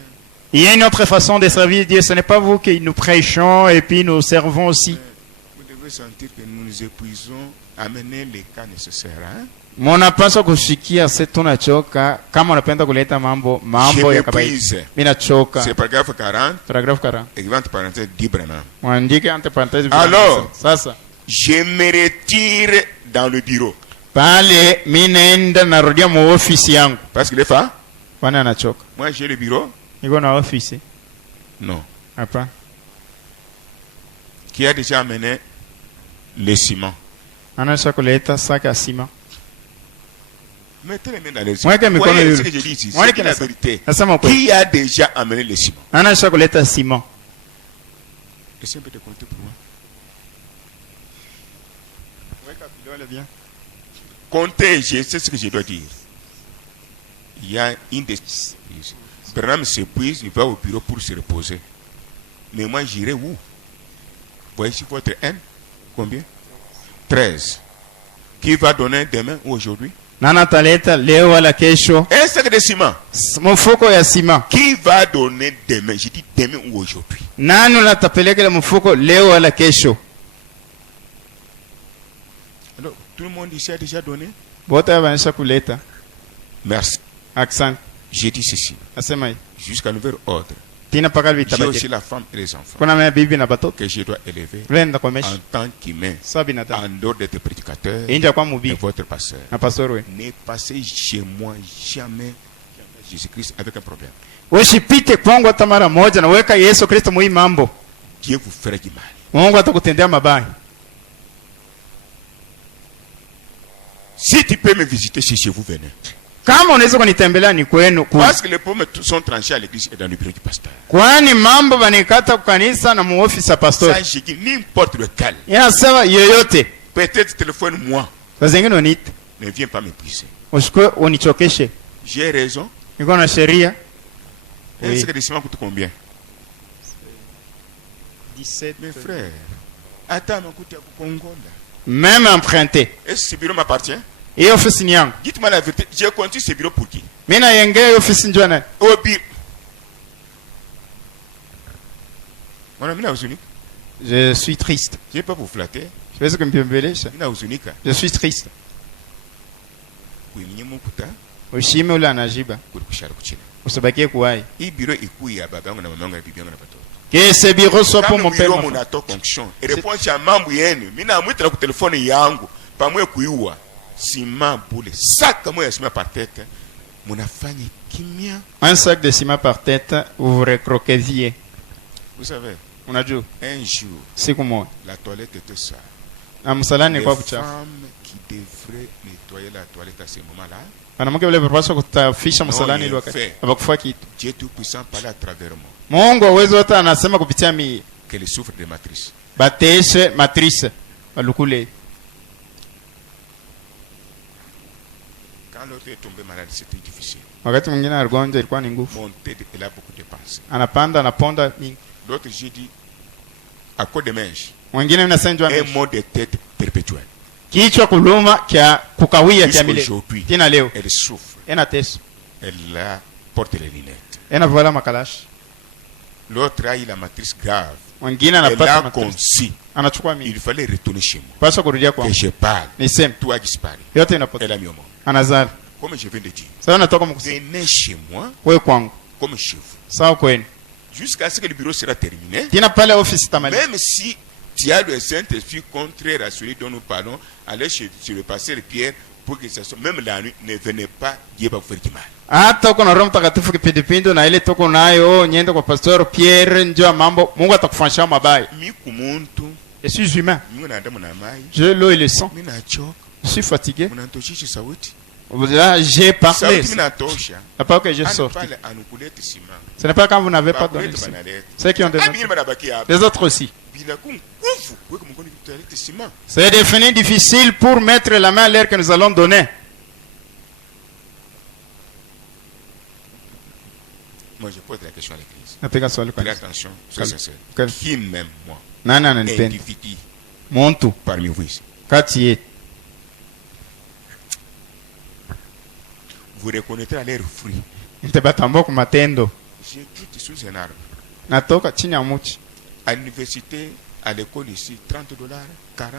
Il y a une autre façon de servir Dieu. Ce n'est pas vous qui nous prêchons et puis nous servons aussi. Vous devez sentir que nous nous épuisons à mener les cas nécessaires. Hein? Mnapaswa kushikia sisi tunachoka kama unapenda kuleta mambo Je ya kawaida. m'épuise. Mimi nachoka. C'est paragraphe 40, Paragraphe 40. écrivain entre parenthèses, dit Branham. Mwandike entre parenthèses. Alors. Sasa Je me retire dans le bureau. pale mimi naenda narudia mu ofisi yangu. Parce que les femmes, Bwana anachoka. moi j'ai le bureau. Niko na ofisi. Non. Hapa. Qui a déjà amené le ciment. Anasha kuleta saka ya sima. Mettez les mains dans les yeux. Mweke mikono Voyez yule. ce que je dis ici. Mweke C'est la nasema. vérité. Nasema ukweli. Qui a déjà amené le ciment? Anasha kuleta ciment. Essaye un peu de compter pour moi. Comptez, je sais ce que je dois dire. Il y a une des... Bernard s'épuise, il va au bureau pour se reposer. Mais moi, j'irai où? Voici votre haine. Combien? 13. Qui va donner demain ou aujourd'hui? Nana taleta leo wala kesho Un sac de ciment. mfuko ya ciment. Qui va donner demain? Je dis demain ou aujourd'hui. Nani unatapelekela mfuko leo wala kesho? Alors, tout le monde ici a déjà donné? Bote abanisha kuleta. Merci. Accent. J'ai dit ceci. Nasema hii. Jusqu'à nouvel ordre. Tina paka J'ai aussi vitabaje. la femme et les enfants Kuna mea bibi na batoto. que je dois élever Venda komesha. en tant qu'humain, Sabi na ta. en dehors d'être prédicateur Inja kwa et mubi. votre pasteur. Na pastor we. Ne passez chez moi jamais Jésus-Christ avec un problème. Usipite kwangu hata mara moja na weka Yesu Kristo muhii mambo. Dieu vous fera du mal. Mungu atakutendea mabaya. Si tu peux me visiter chez vous, venez. Kama unaweza kunitembelea ni kwenu ku. Parce que les pommes sont tranchés à l'église et dans le bureau du pasteur. Kwani mambo banikata kukanisa na muofisi ya pastor. Ça, je dis n'importe lequel. Inasema yoyote. Peut-être téléphone-moi. Saa zingine unite. Ne viens pas m'épuiser. Usikwe unichokeshe. J'ai raison. Niko na sheria. Est-ce que les ciments coûtent combien? 17. Mes frères, attends, ma coûte à Congola. Même emprunté. Est-ce que ce bureau m'appartient? Hii ofisi ni yangu. Dites-moi la vérité. J'ai conçu ce bureau pour qui? Mimi naengea hii ofisi njoo nani? Au bureau. Mon ami, Je suis triste. je ne vais pas vous flatter. Siwezi kumbembelesha. Je suis triste. Ushime ule anajiba. Usibakie kuwai. Hii bureau ikui ya baba yangu na mama yangu na bibi yangu na watoto. Que ce bureau soit pour mon père. Kama bureau mnatoa fonction. Réponse ya mambo yenu. Mimi naamwita ku telefone yangu. Pamwe kuiua. Ciment boule. Sac moya ciment par tête. Mnafanya kimya. Un sac de ciment par tête, vous vous recroquevillez. Vous savez, Unajua? un jour, Siku moja. la toilette était sale. Na msalani Les kwa kuchafu. femmes qui devraient nettoyer la toilette à ce moment-là, Wanamke wale wanapaswa kutafisha msalani No, ili wakati. fair. Abakufua kitu. Dieu Tout-Puissant parlait à travers moi, Mungu hawezi hata anasema kupitia mimi. qu'elle souffre de matrice. Bateshe matrice. Balukule. Quand l'autre est tombé malade, c'était difficile. Wakati mwingine aligonjwa ilikuwa ni nguvu. Monter, elle a beaucoup de pensées. Anapanda anaponda mingi. L'autre, j'ai dit, à cause de mèche, Mwingine unasenjwa un mot de tête perpétuel. kichwa kuluma kia kukawia kia milele. Jusqu'aujourd'hui, Tena leo. elle souffre. Ena teso. Elle porte les lunettes. Ena vala makalashi. L'autre a eu la matrice grave. Mwingine Elle anapata a matrice. conçu. Anachukua mingi. Il fallait retourner chez moi. Paswa kurudia kwa. Que je parle. Niseme. Tout a disparu. Yote inapotea. Elle a mis au monde. Anazala. Comme je viens de dire. Sasa natoka mkusema. Venez chez moi Wewe kwangu. comme chez vous. Sawa kwenu. Jusqu'à ce que le bureau sera terminé. Tena pale ofisi tamali. Même si tu as le Saint-Esprit contraire à celui dont nous parlons, allez chez le pasteur Pierre pour que ça soit. Même la nuit, ne venez pas, Dieu va vous faire du mal. Hata uko na Roho Mtakatifu kipindupindu na ile toko nayo nyenda kwa pastor Pierre njoo mambo Mungu atakufanyia mabaya. Miku muntu, Je suis humain. Mungu na damu na mai. J'ai l'eau et le sang. Mimi nachoka. Je suis fatigué. Mnatoshisha sauti. Là, j'ai parlé. Sauti mimi natosha. La parole que j'ai sorti. Pale anukulete sima. Ce n'est pas quand vous n'avez pas donné le Bakulete sang. banalete. Ceux qui ont donné. Mimi banabaki hapa. Les autres aussi. Bila kunguvu, wewe mkono kutalete sima. C'est devenu difficile pour mettre la main à l'air que nous allons donner. Moi je pose la question à l'église. Napiga swali kwa Faites nini? attention, soyez sincères. Quel- Qui m'aime moi? Nani ananipenda? Individu Muntu parmi vous ici. kati yetu. Vous reconnaîtrez à leurs fruits. Nitabatambua kwa matendo. J'ai quitté sous un arbre. Natoka chini ya mti. À l'université, à l'école ici, $30, 40,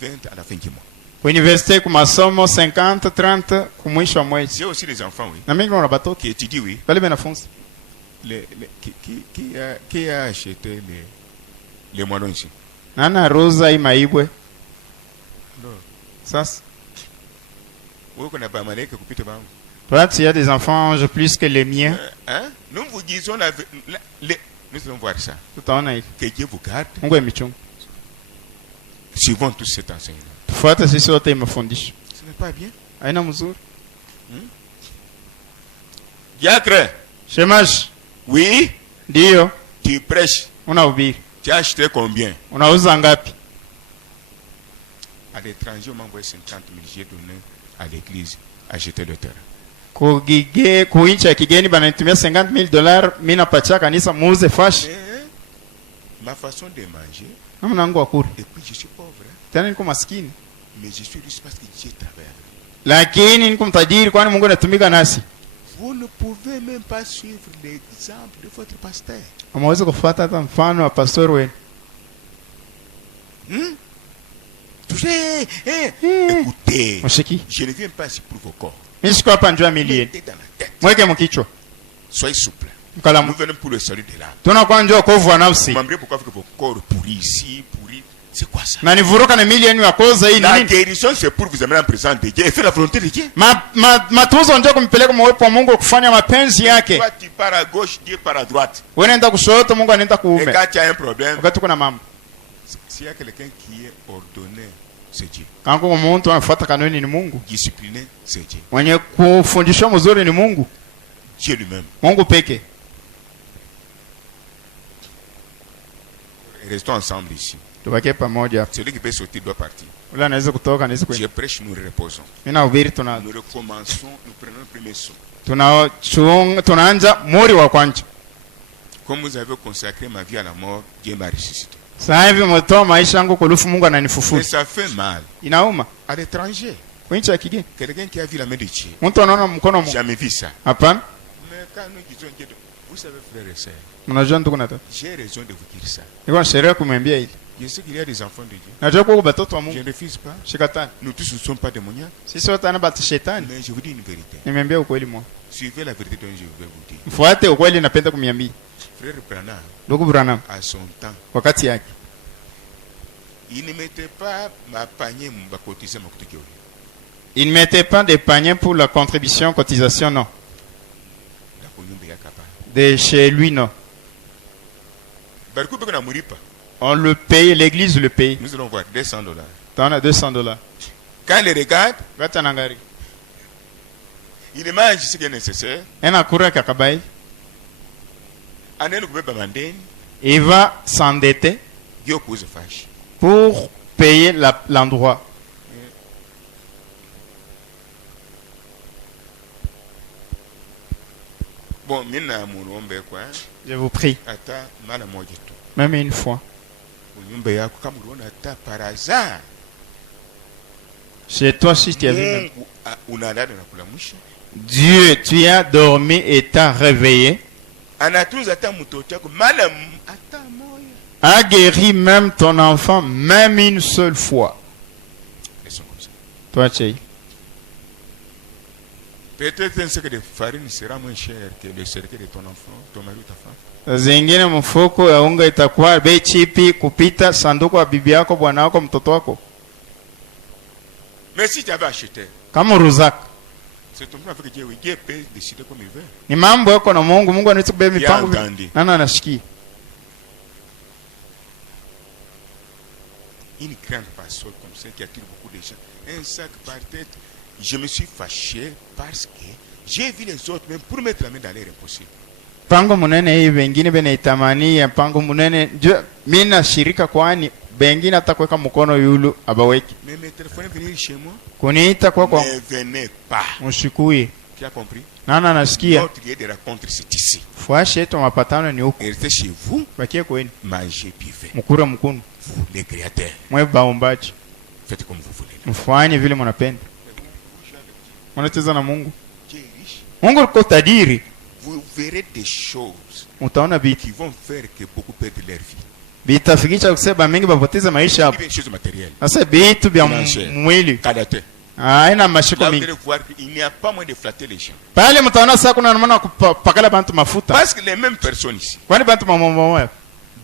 20 à la fin du mois. Kwa universite kwa masomo 50, 30 kumwisho wa mwezi. J'ai aussi des enfants, oui, Na mimi kuna batoto. qui étudient, oui. Bali wanafunzi. Qui a acheté les moineaux ici? Nana Rosa imaibwe. Sasa. Vous connaissez pas malaika kupita bangu. Toi, tu as des enfants anges plus que les miens. Hein? Nous vous disons nous allons voir ça. Tutaona hivi. Que Dieu vous garde. Mungu amichunga. Suivons tous cet enseignement. Tufuate sisi wote mafundisho. Ce n'est pas bien. Haina mzuri. Diacre, Shemash, oui, ndiyo, tu prêches. unahubiri. Tu as acheté combien? Unauza ngapi? À l'étranger, on m'a envoyé 50 000. J'ai donné à l'église. Acheter le terrain. Kuinchi ya kigeni bananitumia $50,000, mimi napatia kanisa muuze fashi. Mais ma façon de manger, Namna yangu akula. et puis je suis pauvre, hein, Tena niko maskini. mais je suis riche parce que Dieu travaille avec moi. Lakini niko mtajiri kwani Mungu anatumika nasi. Vous ne pouvez même pas suivre l'exemple de votre pasteur. Hamwezi kufuata hata mfano wa pastor wenu. Touchez, écoutez, Mshiki. je ne viens pas ici pour vos corps. Mimi siko hapa njoo milioni. Mettez dans la tête. Mweke mkichwa. Soyez souple. Nous Mkalamu. venons pour le salut de l'âme. Tunakuwa njoo kovu wa nafsi. Vous m'aimerez pourquoi que vos corps pourris ici, pourris. C'est quoi ça? Na nivuruka na milioni ya koza hii La nini? guérison, c'est pour vous amener en présence de Dieu et faire la volonté de Dieu. Matunzo ndio kumpeleka mwepo wa Mungu kufanya mapenzi yake. Toi, tu pars à gauche, Dieu part à droite. Wewe nenda kushoto, Mungu anaenda Et kuume. quand tu as un problème, Wakati kuna mambo. s'il y a quelqu'un qui est ordonné, c'est Dieu. Kama kuna mtu anafuata kanuni ni Mungu. Discipliné, c'est Dieu. Mwenye kufundisha mzuri ni Mungu. Dieu lui-même. Mungu peke. Restons ensemble ici. Tubaki pamoja. Celui qui peut sortir doit partir. Ule anaweza kutoka na Je kwenda. prêche, nous reposons. Mimi nahubiri Nous recommençons, nous prenons le premier saut. tunaanza muri wa kwanza. Comme vous avez consacré ma vie à la mort, Dieu m'a ressuscité. Sasa hivi mtoa maisha yangu kulufu Mungu Mais ananifufua. ça fait mal. Inauma. À l'étranger, Kwa nchi ya kigeni. quelqu'un qui a vu la main de Dieu. Mtu anaona mkono wa Mungu. Jamais vu ça. Hapana. Mais quand nous disons Dieu, vous savez, frères et sœurs, Mnajua ndugu na dada. j'ai raison de vous dire ça. Niko sheria kumwambia hili. Je sais qu'il y a des enfants de Dieu. Najua kwa batoto wa Je Mungu. ne refuse pas. Shikatani. Nous tous ne sommes pas démoniaques. Sisi wote ana bata shetani. Mais je vous dis une vérité. Nimeambia ukweli mwa. Suivez la vérité dont je vais vous dire. Mfuate ukweli napenda kumwambia. Frère Branham, Ndugu Branham, à son temps, wakati yake. il ne mettait pas ma panier mba cotiser ma kutuki oyo. Il ne mettait pas de panier pour la contribution, cotisation, non. La kunyumba ya kapa. De chez lui, non. Bariku beko na muripa. On le paye, l'église le paye. Nous allons voir $200. T'en as $200. Quand il les regarde, Gatanangari. il mange ce qui est nécessaire. Ena kura kakabai. Anene kubeba mandeni, Il va s'endetter yo kuze fashi. pour payer l'endroit. Bon, mina muombe kwa Je vous prie, hata mara moja tu. même une fois. Nyumba yako kama uliona hata paraza. Chez toi, si tu as vu, Mungu unalala na kulamusha. Dieu, tu as dormi et t'as réveillé, Anatunza hata mtoto wako mara hata moja. a guéri même ton enfant, même une seule fois. Laissons comme ça. Toi, Tchei. Peut-être un sac de farine sera moins cher que le cercueil de ton enfant, ton mari ou ta femme. Zingine mfuko ya unga itakuwa bei chipi kupita sanduku ya bibi yako, bwana wako, mtoto wako. Mais si tu avais acheté, Kama ruzaka. c'est ton plan avec Dieu. Dieu peut décider comme il veut. Ni mambo yako na Mungu. Mungu anaweza kubeba mipango. Entendez. Nani anashikia? Une grande parcelle comme ça qui attire beaucoup de gens. Un sac par tête. Je me suis fâché parce que j'ai vu les autres même pour mettre la main dans l'air impossible. Pango munene hii wengine benaitamania pango munene. Mimi nashirika kwani bengine hata kuweka mkono yulu abaweki. Mais mes téléphones venir chez moi. Kuniita kwa Ne venez pas. mshikuye. Tu as compris? Nani anasikia? Notre lieu de rencontre c'est ici. Fuashi yetu mapatano ni huko. Et restez chez vous. Bakie kwenu. Mangez, buvez. Mkura mkunu. Vous les créateurs. Mwe baombaji. Faites comme vous voulez. Mfanye vile mnapenda. Mnacheza na Mungu. Dieu est riche. Mungu uko tajiri. Vous verrez des choses Utaona vitu. qui vont faire que beaucoup perdent leur vie. Vitafikisha kusema mingi bapoteza maisha hapo. Des choses matérielles. Sasa vitu vya mwili. Kadate. Haina mashiko Là, vous mingi. allez voir qu'il n'y a pas moyen de flatter les gens. Pale mtaona sasa kuna namna kupakala bantu mafuta. Parce que les mêmes personnes ici Kwani bantu mamamo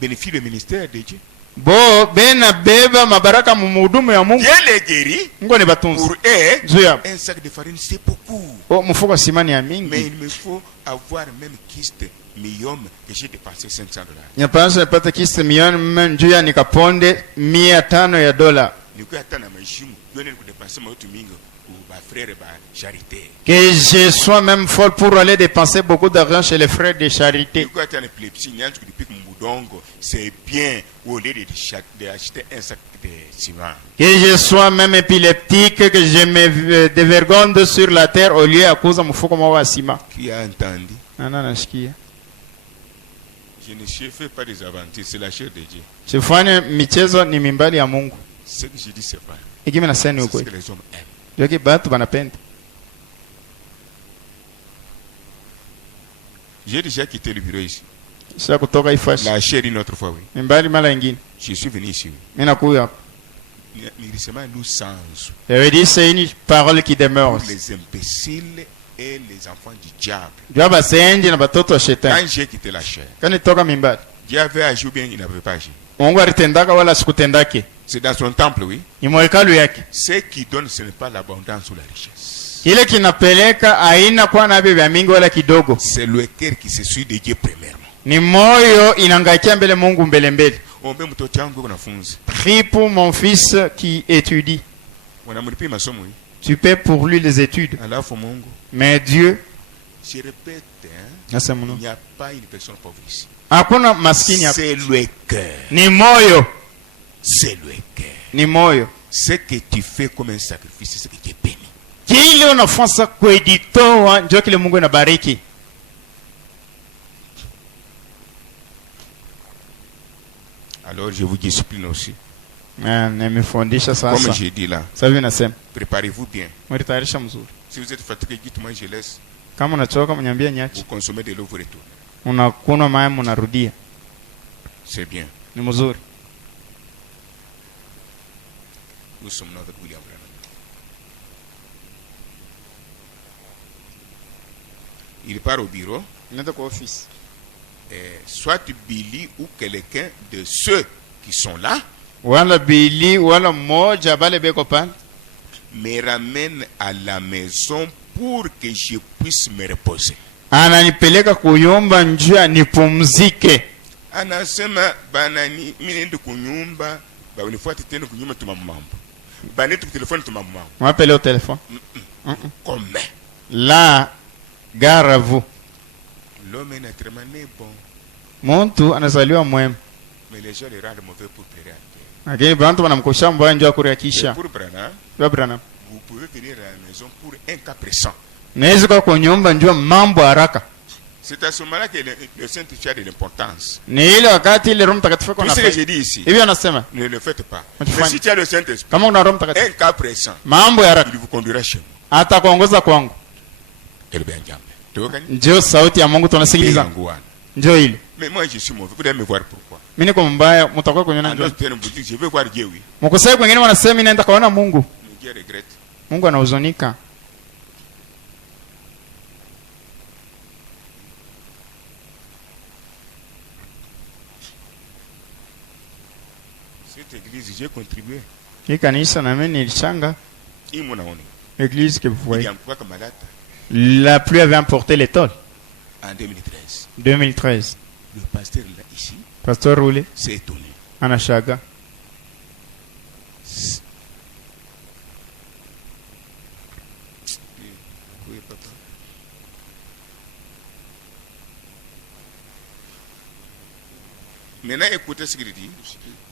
bénéficient du ministère de Dieu. bo bena beba mabaraka mumuhudumu ya Mungu. Dieu les guérit. Mungu ni batunzi. Pour eux, Zuya. un sac de farine, c'est beaucoup. O mfuko simani ya Mais mingi. il me faut avoir même kyste myome que j'ai dépensé $500. Nyapasha nipate kiste milioni juu ya nikaponde $500. Nikuwa hata na maishimu. Yone nikudepensé mautu mingi. ou ma frère ba charité. Que je sois même folle pour aller dépenser beaucoup d'argent chez les frères de charité. Quand tu as une épilepsie, c'est bien au lieu d'acheter un sac de ciment. Que je sois même épileptique, que je me dévergonde sur la terre au lieu à cause de mon fou comme un ciment. Qui a entendu? Non, non, non, je ne fais pas des aventures, c'est la chair de Dieu. Sifanye michezo ni mimbali ya Mungu. Ce que je dis, c'est vrai. Iki mina sani C'est uko. ce que les hommes aiment. Yoki batu banapenda. J'ai déjà quitté le bureau ici. Sasa kutoka ifashi. La chair une autre fois, oui. Mimbali mala ingine. Je suis venu ici, oui. Mina kuya. Récemment, nous sans. J'avais dit c'est une parole qui demeure. Pour les imbéciles et les enfants du diable. Jua basenji na batoto wa shetani. Quand j'ai quitté la chair, Kani toka mimbali. Dieu avait agi ou bien il n'avait pas agi. Mungu alitendaka wala sikutendake. C'est dans son temple, oui. Ni mwekalu yake. Ce qui donne, ce n'est pas l'abondance ou la richesse. Kile kinapeleka aina kwa navyo vya mingi wala kidogo. C'est le cœur qui se suit de Dieu premièrement. Ni moyo inangaikia mbele Mungu mbele mbele. Ombe mtoto wangu wanafunzi. Prie pour mon fils qui étudie. Wanamlipa masomo hii. Tu paies pour lui les études. Alafu Mungu. Mais Dieu, Je répète, hein, il il n'y a pas une personne pauvre ici. hakuna maskini hapa. C'est le cœur. Ni moyo, C'est le cœur. ni moyo. Ce que tu fais comme un sacrifice, c'est ce que Dieu bénit. Kile unafanya kujitoa ndio kile Mungu anabariki. Alors je vous discipline aussi. Nimefundisha Comme sasa. j'ai dit là, Sasa hivi nasema, préparez-vous bien. mlitayarisha mzuri. Si vous êtes fatigué, dites-moi, je laisse. Kama unachoka mnyambie Vous nyachi. consommez de l'eau, vous retournez. Unakunywa maji unarudia. C'est bien. Ni mzuri. Nous sommes là avec William Branham. Il part au bureau. Nenda kwa ofisi. Soit Billy ou quelqu'un de ceux qui sont là Wala Bili wala mmoja bale beko pale. me ramène à la maison pour que je puisse me reposer. Ananipeleka kuyumba njia nipumzike. Anasema banani mimi nende kunyumba banifuate tena kunyumba tumamambo. Banetu telefone tumamambo. Mwapele au téléphone. Comme La gare à vous. l'homme est naturellement né bon, Muntu anazaliwa mwema. mais les gens le rendent mauvais pour périr. Lakini bantu wanamkosha mbaya njoo Et kuriakisha. pour Branham, Kwa Branham. vous pouvez venir à la maison pour un cas pressant. Naweza kwa kunyumba njoo mambo haraka. C'est à ce moment-là que le Saint-Esprit a de l'importance. Ni ile wakati ile Roho Mtakatifu Tout kuna ce que j'ai dit ici, hivi anasema ne le faites pas. Mtu Mais fulani. si tu as le Saint-Esprit, kama una Roho Mtakatifu un cas pressant, mambo ya haraka il vous conduira chez moi. atakuongoza kwangu. Et le bien diable. Tu vois, Njoo sauti ya Mungu tunasikiliza. Njoo ile. mais moi je suis mauvais. Vous devez me voir pourquoi. Mimi niko mbaya, mtakuwa kunyona njoo. Je veux voir Dieu, oui. Mkosai kwingine wanasema mimi naenda kaona Mungu. Mais Dieu regrette. Mungu anahuzunika. Cette église, j'ai contribué. Hii kanisa na mimi nilishanga. Il m'en a honné. L'église que vous Il y voyez. a quoi comme malade La pluie avait emporté les tôles. en 2013. 2013. Le pasteur là, ici Pasteur Roulé s'est étonné. anashaga. Oui, papa. Maintenant, écoutez ce qu'il dit.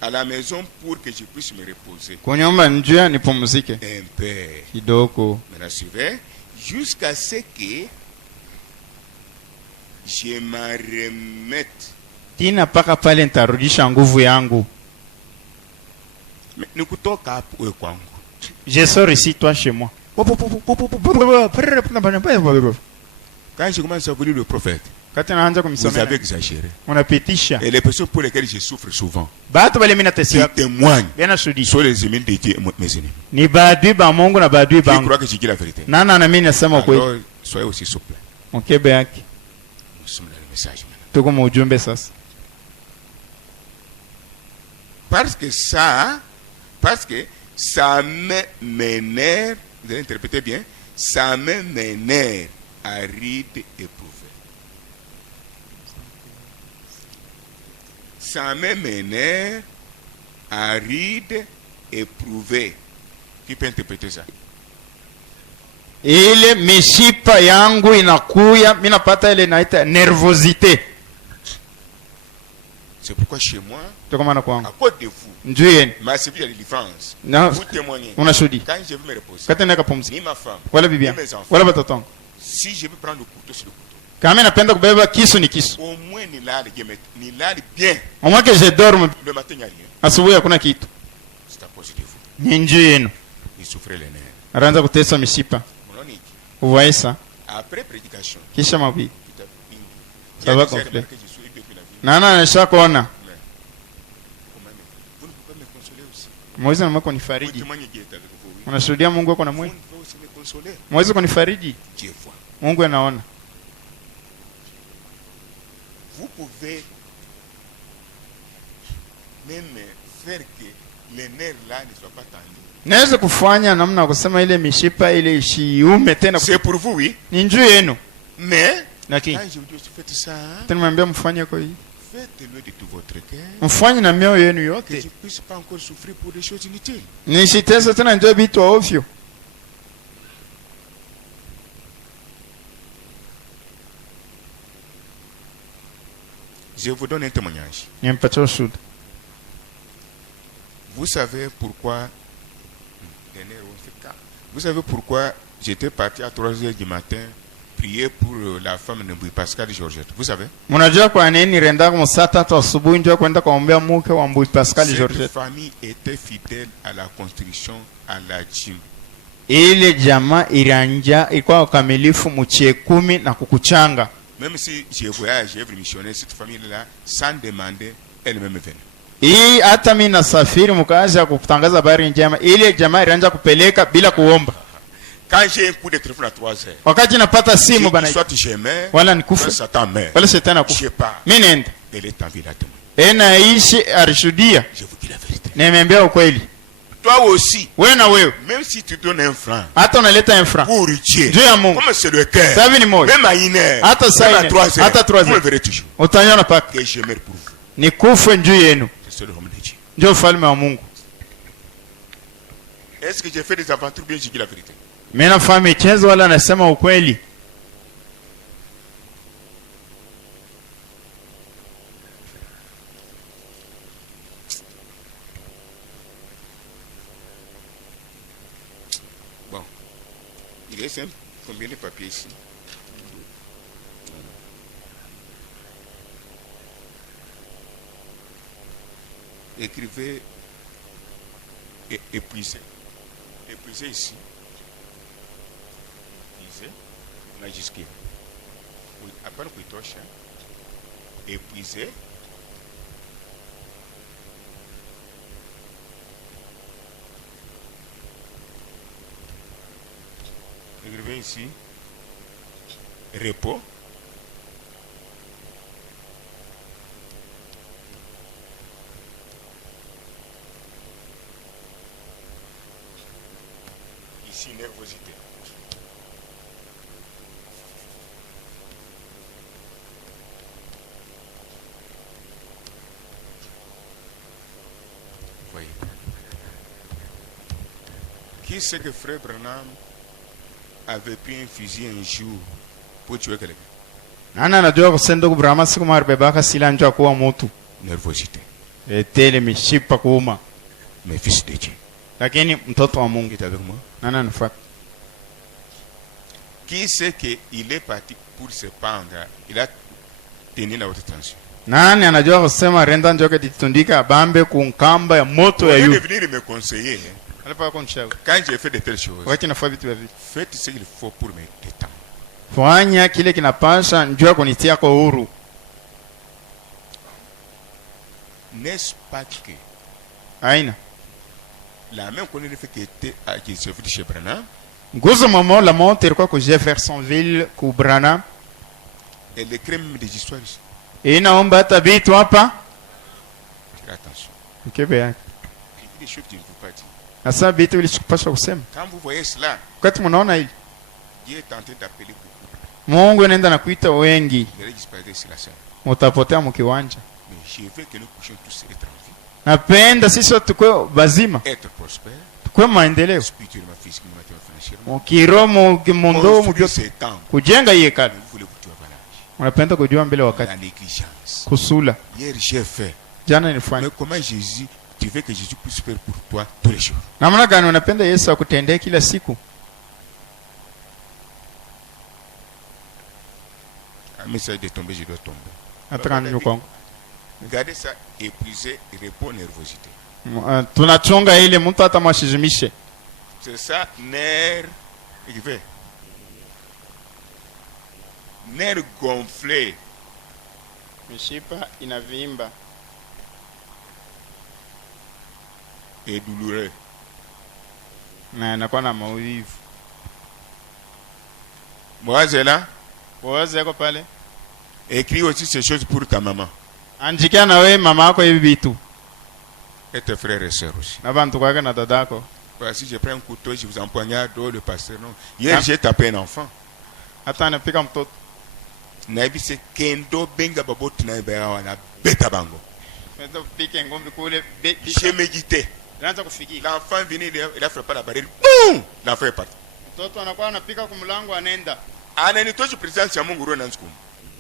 À la maison pour que je puisse me reposer. Kunyumba njia nipumzike Un peu. kidogo. Maintenant, suivez. Jusqu'à ce que je m'en remette. Tina paka pale nitarudisha nguvu yangu. Mais nous coûtons cap ou quoi? Je sors ici, toi chez moi. Quand je commence à vous lire le prophète, Kati naanza vous kumsomea. avez exagéré. Unapitisha. Et les personnes pour lesquelles je souffre souvent, Batu bale mimi qui nateseka. témoignent Bena sudi. sur les ennemis de Dieu, mes ennemis. Ni badui ba Mungu na badui Je bangu. crois que je dis la vérité. Nana na mimi nasema kweli. Alors, soyez aussi souple. Mkebe yake. Nous sommes dans le message maintenant. Tuko mujumbe sasa. Parce que ça m'énerve, vous allez interpréter bien, ça m'énerve à ride éprouvé. Ça m'énerve à ride éprouvé. Qui peut interpréter ça? ile mishipa yangu inakuya, mimi napata ile naita nervosité. C'est pourquoi chez moi, Ndio maana kwangu à cause de vous, njoo yenu ma service de délivrance, na vous témoignez. unashuhudia Quand je veux me reposer, kati nenda kupumzika, ni ma femme, wala bibi ni yangu mes enfants, wala watoto wangu, si je veux prendre le couteau sur le couteau, kama napenda kubeba kisu ni kisu, au moins ni lale bien. au moins que je dorme, Le matin, il n'y a rien. asubuhi hakuna kitu. C'est à cause de vous. Ni njoo yenu Il souffrait les nerfs. anaanza kutesa mishipa Monique, uwaisa, après prédication, kisha mabidi tout à fait. Ça va Je gonfler. suis depuis la vie. nana anesha kuona Vous ne pouvez pas me consoler aussi. mwezi na mwako Vous nifariji. témoignez Dieu est avec vous. Oui. Unashuhudia Mungu wako na Vous mwe, pouvez aussi me consoler. mwezi kunifariji, Dieu voit. Mungu anaona. Vous pouvez même faire que les nerfs là ne soient pas tendus. Naweza kufanya namna ya kusema ile mishipa ile ishiume tena. C'est pour vous, oui. Ni njuu yenu, Mais lakini quand je vous dis faites ça, hein, tunamwambia mfanye kwa hii, faites-le de tout votre cœur. mfanye na mioyo yenu Que je yote, ne puisse pas encore souffrir pour des choses inutiles. nisitese tena njoo vitu ovyo. Je vous donne un témoignage. Nimpatie ushuhuda. Vous savez pourquoi Vous savez pourquoi j'étais parti à 3h du matin prier pour la femme de Mbui Pascal Georgette. Vous savez? Mnajua kwa nini nilienda kwa saa 3 asubuhi njoo kwenda kuombea mke wa Mbui Pascal Cette Georgette? famille était fidèle à la construction, à la gym. Ile jamaa ilanja ilikuwa ukamilifu mchie 10 na kukuchanga. Même si j'ai voyagé, j'ai missionné cette famille-là, sans demander, elle-même est venue. Hii hata mimi nasafiri mkaanza ya kutangaza habari njema, ile jamaa ilianza kupeleka bila kuomba. Quand j'ai un coup de téléphone à 3h, Wakati napata simu bana, soit je meurs, wala soit nikufa Satan meurt. wala shetani Je akufa, sais pas. mimi nenda Elle est en vie là témoin. naishi arishuhudia, Je vous dis la vérité. nimeambia ukweli. Toi aussi, Wewe na wewe même si tu donnes un franc hata unaleta infra pour Dieu, juu ya Mungu, comme c'est le cœur, sababu ni moja, même à 1h, hata saa même à ine, 3h, hata 3 vous me heures verrez toujours utanyona paka que je meurs pour vous. ni kufe njuu yenu, C'est le royaume de Dieu. ndio ufalme wa Mungu. Est-ce que j'ai fait des aventures bien, j'ai dit la vérité? Mimi nafanya michezo wala nasema ukweli? Bon, il est simple. Combien de papiers ici? Écrivez épuisé. Épuisé ici. Épuisé. On a jusqu'à. Oui, à part que tu as épuisé. Écrivez ici. Repos. Ici, nervosité. Voyez. Qui sait que Frère Branham avait pris un fusil un jour pour tuer quelqu'un? Nani anajua kusenda kubrahama siku marbebaka sila njoo kuwa mtu Nervosité. etele mishipa kuuma, Mais fils de Dieu. lakini mtoto wa Mungu Qui est avec moi? nani anafuata? Qui sait qu'il est parti pour se pendre? Il a tenu la haute tension. Nani anajua kusema renda njoke titundika bambe kunkamba ya moto ya Au lieu de yu venir me conseiller, alipa kunshauri quand j'ai fait de telles choses, wakati nafanya vitu hivi, faites ce qu'il faut pour me détendre. fanya kile kinapasha njoo kunitia kwa huru. N'est-ce pas que Aina la même qu'on fait qui était à qui se fait chez Branham, nguzo momo la monte ilikuwa ku Jeffersonville ku Branham, elle écrit même des histoires ici. inaomba hata vitu hapa Faites attention. ukebe yake Il dit des choses que je ne veux pas dire. sasa vitu vilishikupasha kusema. Quand vous voyez cela, Wakati mnaona hili, Dieu est en train d'appeler beaucoup. Mungu anaenda na kuita wengi, Vous allez disparaître sur la scène. mutapotea mkiwanja. Mais je veux que nous puissions tous être en vie, Napenda sisi wote tukwe bazima, être prospères, kwe maendeleo spirituellement, physiquement, financièrement. mukiro mundo Construire ce temple. kujenga hii hekalu. Vous voulez kujua bana. Unapenda kujua mbele wakati La négligence. kusula. Hier j'ai fait. Jana nilifanya. Mais comment Jésus, tu veux que Jésus puisse faire pour toi tous les jours? Namna gani unapenda Yesu akutendee kila siku? Un message de tomber, je dois tomber. Hata kama ndio kwangu. Regardez ça, épuisé, repos, nervosité. Tunachunga ile mtu hata mwashizimishe. C'est ça, nerf, il fait. Nerf gonflé. Mishipa inavimba Et douloureux. na inakuwa na maumivu. Moi, c'est là. Boazi yako pale. Écris aussi ces choses pour ta maman. Anjikia na wewe mama yako hivi vitu. Et tes frères et sœurs aussi. Na bantu kwake na dadako. Si je prends un couteau, je vous empoignarde, le pasteur, non. Hier, j'ai tapé un enfant. Hata anapika mtoto. Nabi se kendo benga baboti na ibera na beta bango. Meta pike ngombe kule J'ai médité. Anaanza kufikia. L'enfant venu, il a frappé la barrière. Boum! L'enfant est parti. Mtoto anakuwa anapika kumlango anaenda. Ananitoshi président ya Mungu roho nansukumu.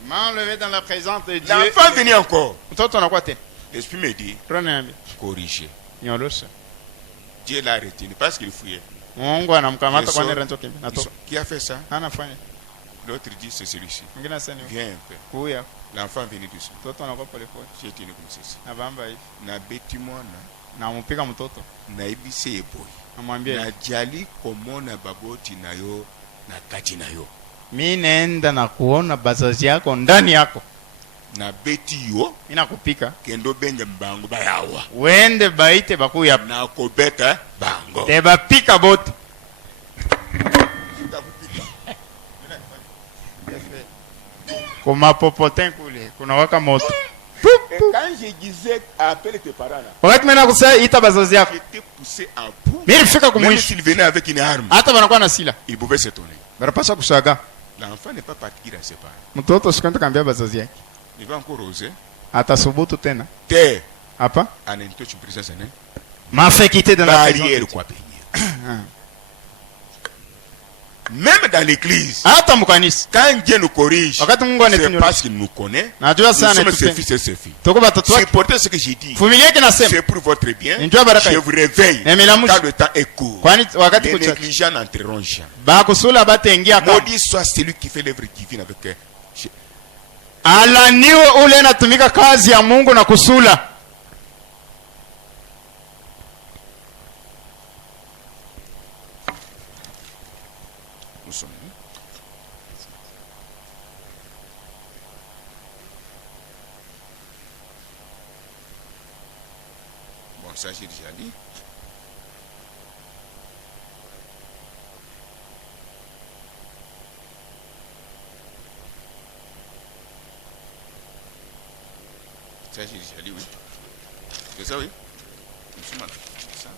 M'enlever dans la présence de Dieu. L'enfant venu encore. Mtoto anakuwa tena. L'esprit me dit, Ronambi. corriger. Nyolosha. Dieu l'a retenu parce qu'il fouillait. Mungu anamkamata kwa nini ranzo kimbe. Nato. Qui a fait ça? Anafanya. L'autre dit, c'est celui-ci. Mwingine asema Viens un peu. kuya. L'enfant venu doucement. Mtoto anakuwa pole pole. J'ai tenu comme ceci. Na bamba hivi. Na beti mwana. Na mpika mtoto. Na ibise eboy. Namwambia Na jali komona baboti nayo na kati nayo. mimi naenda na kuona bazazi yako ndani yako. Na beti yo. Ina kupika. Kendo benga mbango bayawa. Wende baite bakuya. Na kobeta bango. Te bapika bote. Kuma popotin kule kuna waka moto. Et quand je disais appelle tes parents là. Wakati mimi nakusema ita bazazi yako. J'étais poussé en bout. Mimi nilifika Même kumwisho. s'il venait avec une arme, Hata wanakuwa na sila. il pouvait s'étonner. Barapasha kushaga. L'enfant n'est pas parti dans ses parents. Mtoto sikanta kambia bazazi yake. Il va encore oser. Atasubutu tena. Terre. Hapa? Ananitoshi présence né. M'a fait quitter de la Barrière maison. quoi payer. Même dans l'église, Hata mkanisa. quand Dieu nous corrige, Wakati Mungu c'est anatunyosha. parce qu'il nous connaît. Najua Nous sana sommes ses tupende. fils et ses filles. Tuko batoto wake. Supportez ce que j'ai dit. Vumilia kinasema. C'est pour votre bien. Njoo baraka. Je vous réveille Na milamusha. quand le temps est court. Kwani wakati Les kuchacha. négligents n'entreront jamais. Ba kusula bataingia kama. Maudit soit celui qui fait l'œuvre divine avec Alaniwe ule natumika kazi ya Mungu na kusula. nous sommes. Bon, ça j'ai déjà dit. Ça j'ai déjà dit, oui. C'est ça, oui. Nous sommes en train de faire ça.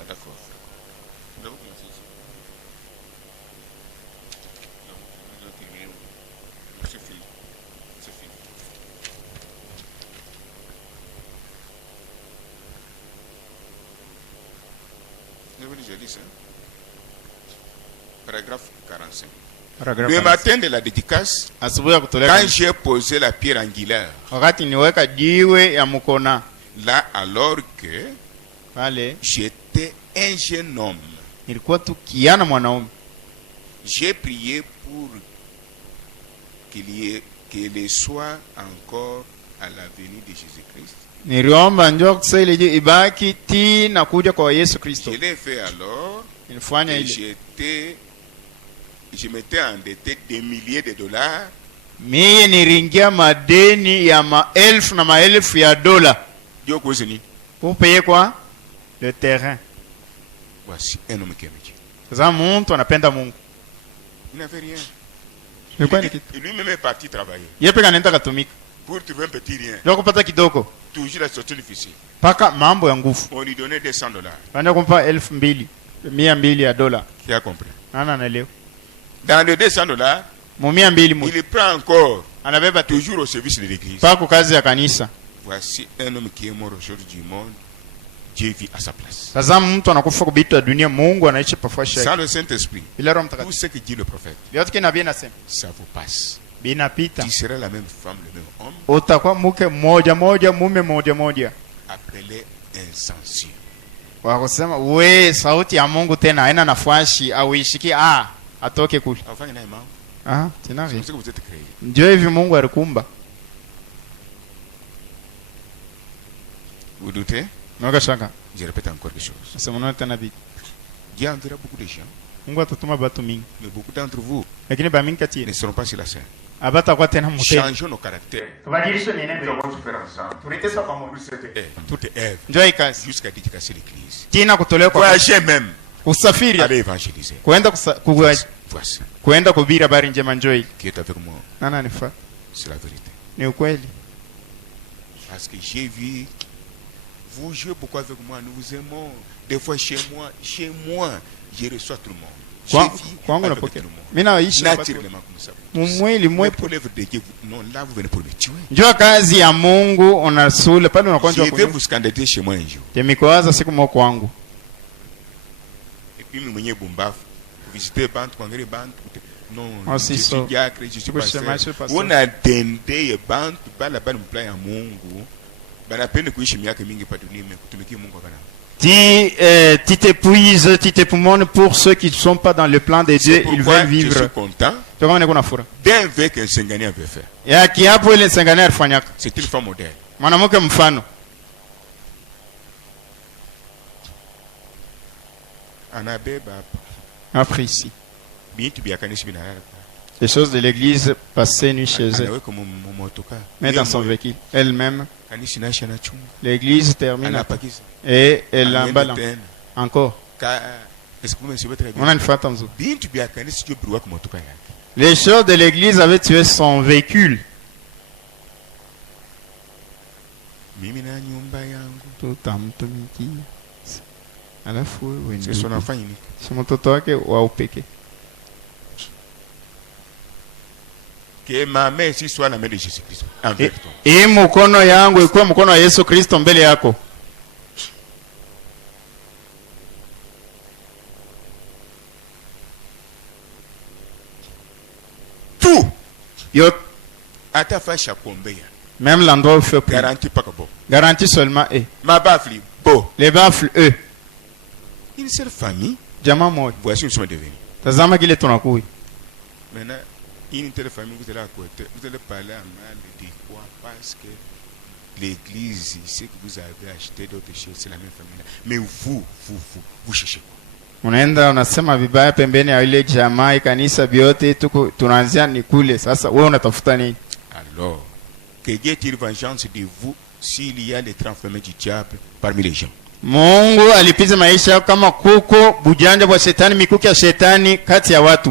Ah, d'accord. Nous avons commencé ici. Nous avons terminé. C'est fini. C'est fini. Nous avons déjà dit ça. Paragraphe 45. Le matin de la dédicace, Asubuhi ya kutolea. quand j'ai posé la pierre angulaire, Wakati niweka jiwe ya mkona. là alors que Pale j'étais un jeune homme, nilikuwa tu kiana mwanaume. j'ai prié pour qu'il soit encore à la venue de Jésus-Christ. Niliomba njoo kusaidia ili ibaki ti na kuja kwa Yesu Kristo. Je l'ai fait alors Nilifanya et ile. je m'étais endetté des milliers de dollars. Mie niringia madeni ya maelfu na maelfu ya dola. Dieu cause ni. Pour payer quoi? Le terrain. Voici un homme qui aime Dieu. Sasa mtu anapenda Mungu. Il n'avait rien. Nilikuwa ni kitu. Et lui-même est parti travailler Yeye peka anaenda katumika. pour trouver un petit rien. Ndio kupata kidogo. Toujours la sortie difficile. Paka mambo ya nguvu. On lui donnait des $100. Wanaenda kumpa 2,000, 200 ya dola. Qui a compris? Nana anaelewa. Dans les $200, Mu 200 mu. il prend encore anabeba tu toujours au service de l'église. pako kazi ya kanisa. Voici un homme qui est mort au jour du monde. Dieu vit à sa place. Tazama mtu anakufa kubitu ya dunia, Mungu anaishi pafuashi Sans yake. le Saint-Esprit, Bila Roho tout Mtakatifu ce que dit le prophète, vyote kinabii nasema ça vous passe. binapita. Tu seras la même femme, le même homme, Utakuwa mke mmoja moja, mume mmoja moja. appelé insensible. Wakusema we sauti ya Mungu tena haina nafuashi au ishiki atoke kule. Enfin, il y en a un membre. C'est C'est nani? pour ça que vous êtes créés. Ndio hivi Mungu alikumba. Vous doutez? Noga shaka. Je répète encore quelque chose. Sema nani tena bibi. Dieu enverra beaucoup de gens, Mungu atatuma batu mingi. mais beaucoup d'entre vous Lakini ba mingi kati ne seront pas sur la scène. abata kwa tena muteni. Changeons nos caractères. Tubadilishe mienendo. Nous allons tout faire ensemble. Tuliteswa pamoja. Toute œuvre Njoo hii kazi. jusqu'à dédicacer l'église. Tina kutolewa kwa Voyagez même. kusafiri. Allez évangéliser. Kwenda Voici kwenda kuhubiri habari njema njoo hii. qui est avec moi. Nani anifuata? C'est la vérité. Ni ukweli. Parce que j'ai vu, vous jouez beaucoup avec moi, nous vous aimons. Des fois chez moi, je reçois tout le monde. Je vis Kwangu avec napokea. tout le monde. Mimi naishi Naturellement comme ça. mumwili Mais mwe. pour l'œuvre de Dieu, non, là vous venez pour me tuer. Njoo kazi ya Mungu unasule pale unakuwa Je vais njoo. vous scandater chez moi un jour. Temikoaza siku moja kwangu. Et puis mimi mwenyewe bumbafu. Visiter bantu, kuangalia bantu. Non, Oh, je si, suis so. diacre, je suis Kusema, je suis pasteur. pasteur. Unatendea bantu bala bali mpla ya Mungu. Banapenda kuishi miaka mingi pa dunia kutumikia Mungu hapana. Tu t'épuises, tu t'époumones pour ceux qui ne sont pas dans le plan de Dieu, C'est ils pourquoi veulent je suis vivre. content Tukamane kuna fura. d'un vœu qu'un Sengani avait fait. Ya kiapo ile Sengani alifanyaka. C'est une femme modèle. Mwanamke mfano. Anabeba Après ici. bintu byakanisi binalala. Les choses de l'église passaient nuit chez eux. Anaweka motoka. Mais dans son véhicule. Elle-même, Kanisi nasha na chungu. l'église termine Anapakiza. et elle Anaenda l'emballe tena. encore. Est-ce que vous me suivez très bien? Unanifuata mzuri. Bintu byakanisi sio biruwa kwa motoka yake. Les choses de l'église avaient tué son véhicule. Mimi na nyumba yangu. Tutamtumikia. Alafu wewe C'est son enfant unique. si mtoto wake wa upekee. Que ma main ici soit la main de Jésus-Christ envers toi. Hii mkono yangu ikuwe mkono wa Yesu Kristo mbele yako. Tout. Yo, Ata fasha kombea. même l'endroit où il fait prier. Garantie pas que bon. Garantie seulement eux. Ma bafli. Bon. Les baffles eux. Une seule famille. Jamaa moja. Voici où nous sommes devenus. Tazama kile tunakuwa. Maintenant, une telle famille, vous allez à côté. Vous allez parler en mal de quoi? Parce que l'église, ce que vous avez acheté d'autres choses, c'est la même famille. Mais vous cherchez quoi? Unaenda unasema vibaya pembeni ya ile jamaa kanisa biote tuko tunaanzia ni kule. Sasa wewe unatafuta nini? Alors, que Dieu tire vengeance de vous s'il y a les transformés du diable parmi les gens. Mungu alipiza maisha kama kuko bujanja bwa shetani, mikuki ya shetani kati ya watu.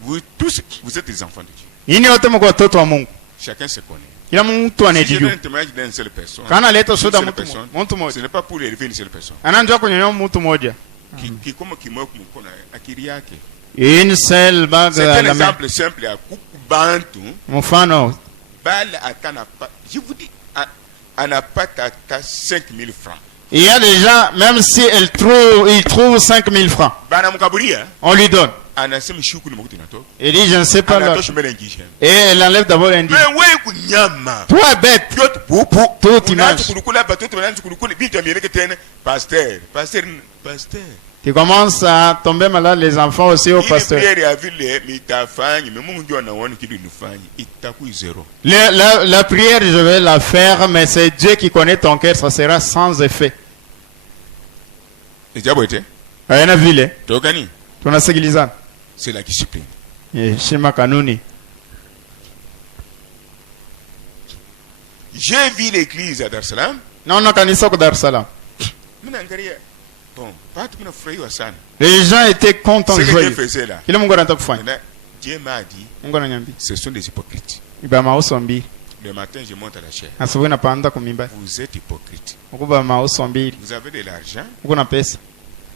Vous tous, vous êtes des enfants de Dieu. Nini wote mko watoto wa Mungu. Chacun se connaît. Kila mtu Si je donne anajijua. un témoignage d'une seule personne, Kana leta une shuhuda seule mtu personne, moja. ce n'est pas pour élever une seule personne. Ananjua kunyonyoa mtu moja. Kikomo kimoja kumkona akili yake. Une seule bague C'est à un la main. exemple simple à Kukubantu. Mfano, Bale akana pas, je vous dis, elle n'a pas qu'à 5000 francs. il y a des gens, même si il trouve 5000 francs, Bana mukaburia, on lui donne. anasema shuku ni makuti nato. Il dit, je ne sais pas. Anatosha mbele ngisha. Et elle enlève d'abord un dit. Mais wewe kunyama. Toi, bête, Yote bubu. Tout Unaanza image. kulukula batoto wanaanza kulukula vitu ameleke tena. Pasteur. tu commences à tomber malade, les enfants aussi au Ile pasteur. prière ya vile mitafanya, mais Mungu ndio anaona kitu inafanya. Itakuwa zero. La prière, je vais la faire, mais c'est Dieu qui connaît ton cœur, ça sera sans effet. Ejabo ete. Hayana vile, Tokani. tunasikilizana. C'est la discipline. Heshima kanuni. J'ai vu l'église à Dar es Salaam. Naona kanisa kwa Dar es Salaam. Mimi naangalia. Bon, watu wanafurahiwa sana. Les gens étaient contents Ce de que Dieu jouer. faisait là. Kila Mungu anataka kufanya. Maintenant, Dieu m'a dit, Mungu ananiambia. ce sont des hypocrites. Iba mauso mbili. Le matin, je monte à la chair. Asubuhi napanda kumimba. Vous êtes hypocrites. Ukuba mauso mbili. Vous avez de l'argent, Uko na pesa.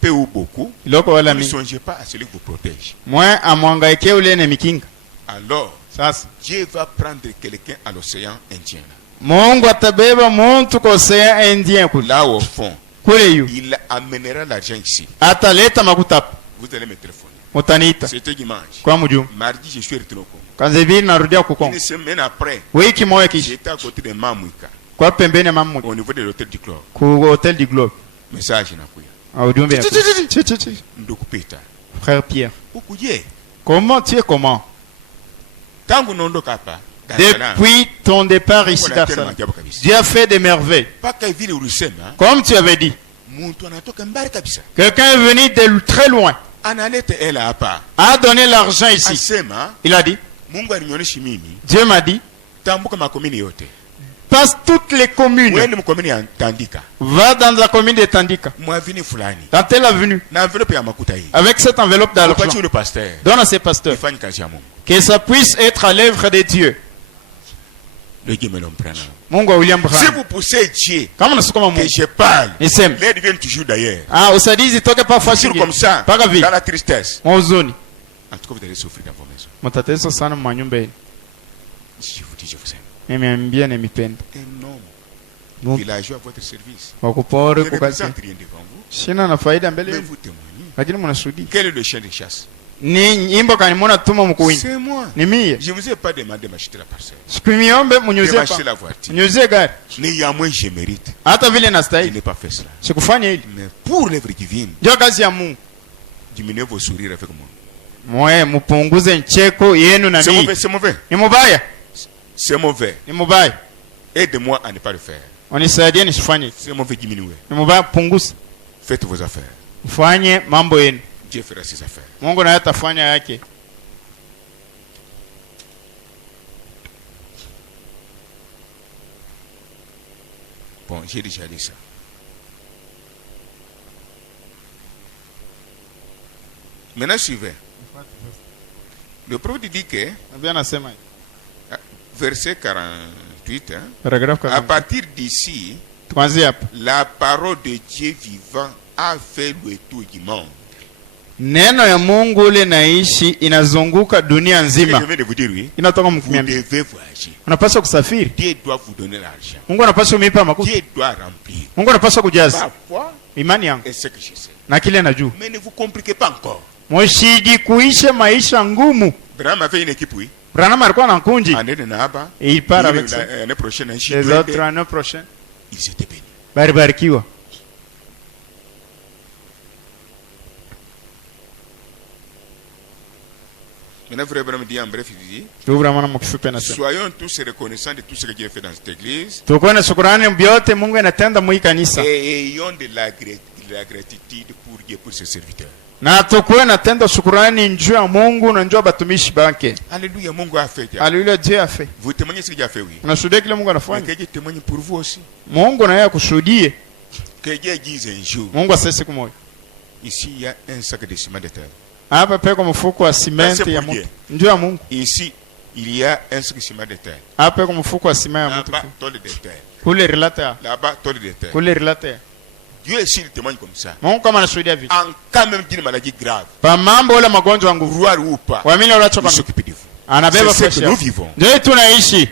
peu ou beaucoup. Iloko wala Ne mingi. songez pas à celui qui vous protège. Mwe amwangaikie ule ne mikinga. Alors, Sasa Dieu va prendre quelqu'un à l'océan Indien. Mungu atabeba muntu kwa Ocean Indien kule. Là au fond, Kule yu il amènera l'argent ici. ataleta makuta hapa. Vous allez me téléphoner. Mutaniita C'était dimanche. kwa mjumbe. Mardi, je suis retourné au Congo. Kanzibiri narudia ku Kongo. Une semaine après, Wiki moja kisha j'étais à côté de Mamouika, kwa pembeni ya mamu au niveau de l'hôtel du Club. ku Hotel du Globe. Message nakuya. Au ujumbe ya Chi. Ndokupita. Frère Pierre. Ukuje. Comment tu es comment? Tangu naondoka hapa, Dar es Salaam, Depuis ton départ ici kuna Dar es tena Salaam, maajabu kabisa. Dieu a fait des merveilles. Paka vile ulisema, Comme tu avais dit, mtu anatoka mbali kabisa. quelqu'un est venu de très loin, Analeta hela hapa. a donné l'argent ici. Asema, Il a dit, Mungu alinionyesha mimi, Dieu m'a dit, tambuka makomini yote. passe toutes les communes, Wewe mkomini ya Tandika. va dans la commune de Tandika, Mwavini fulani. dans telle avenue, Na envelope ya makuta hii. avec cette enveloppe Upatie d'argent, ule pasteur. donne à ces pasteurs, Ifanye kazi ya Mungu. que ça puisse être à l'œuvre de Dieu. Le Dieu me l'emprunte. Mungu wa William Si Branham. vous poussez Dieu, Kama unasukuma que Mungu, je parle, niseme, l'aide vient toujours d'ailleurs. usaidizi toke pa fasi Toujours comme ça, mpaka dans vile la tristesse. mwauzuni. En tout cas, vous allez souffrir dans vos maisons. Mtateswa sana manyumba yenu. Si je vous dis, je vous aime. Nimeambia nimependa. Un homme Mungu villageois à votre service. wakupore Je ne kukazi. représente rien devant vous. Sina na faida mbele Mais yenu. vous témoignez. Lakini mnashuhudia. Quel est le chien de chasse? Ni nyimbo kani mwana tuma mkuwini. C'est moi. Ni mie. Je ne vous ai pas demandé de m'acheter la parcelle. Sikumiombe De mnyuzie m'acheter pa. la voiture. Mnyuzie gari. Ni ya moi je mérite. Hata vile Je nastahili. n'ai pas fait cela. Sikufanya hili. Mais pour l'œuvre divine, Ndio kazi ya Mungu. diminuez vos sourires avec moi. Mwe mupunguze ncheko yenu na C'est mimi. mauvais, c'est mauvais. Ni mubaya. C'est mauvais. Ni mubaya. Aide-moi à ne pas le faire. Unisaidie nisifanye. C'est mauvais, diminuez. Ni mubaya, punguza. Faites vos affaires. Fanye mambo yenu. Dieu fera ses affaires. Mungu naye atafanya yake. Bon, j'ai déjà dit ça. Maintenant, suivez. Le prophète dit que, Nabia nasema hivi. verset 48, hein, Paragraph à 40. partir d'ici, Tuanzie hapa. la parole de Dieu vivant a fait le tour du monde. Neno ya Mungu ile naishi inazunguka dunia Ce que je nzima. viens de vous dire, oui, Inatoka vous mkumiambia. devez voyager. Unapaswa kusafiri. Dieu doit vous donner l'argent. Mungu anapaswa kumipa makuta. Dieu doit remplir. Mungu anapaswa kujaza Ma foi imani yangu est ce que je sais. na kile najua. Mais ne vous compliquez pas encore. Moshidi kuisha maisha ngumu. Branham avait une équipe, oui. Branham alikuwa na kunji. Année de Nahaba. Et il part avec ça. L'année prochaine, en Les Chine. autres l'année prochaine. Ils étaient bénis. Baribarikiwa. Maintenant, frère Branham dit en bref, il dit, Tuvura mwana mkifupi na sema. soyons tous reconnaissants de tout ce que Dieu a fait dans cette église Tukuwe na shukrani byote Mungu anatenda mu hii kanisa. et ayons de la gratitude pour Dieu, pour ses serviteurs. Na tukuwe na tenda shukrani njoo ya Mungu na njoo ya batumishi bake. Alléluia, mon Dieu a fait. Alikuwa Dieu a fait. Vous témoignez ce qu'il a fait, oui. Unashuhudia kile Mungu Mais anafanya. que Dieu témoigne pour vous aussi. Mungu na yeye akushuhudie. Que Dieu dise un jour, Mungu asese siku moja. ici il y a un sac de ciment de terre. Hapa peko mfuko wa simenti ya Mungu. Njoo ya Mungu. Ici, il y a un sac de ciment de terre. Hapa peko mfuko wa simenti ya Là-bas, Mungu. tonne de terre. Kule relata. Là-bas, tonne de terre. Kule relata. Dieu, s'il témoigne comme ça, Mungu kama anashuhudia vipi? en cas même d'une maladie grave, Pa mambo wala magonjwa nguvu. vouloir ou pas, Waamini wanachoka. il s'occupe de vous. Anabeba C'est ce fresh que nous yako. vivons. Ndio tunaishi.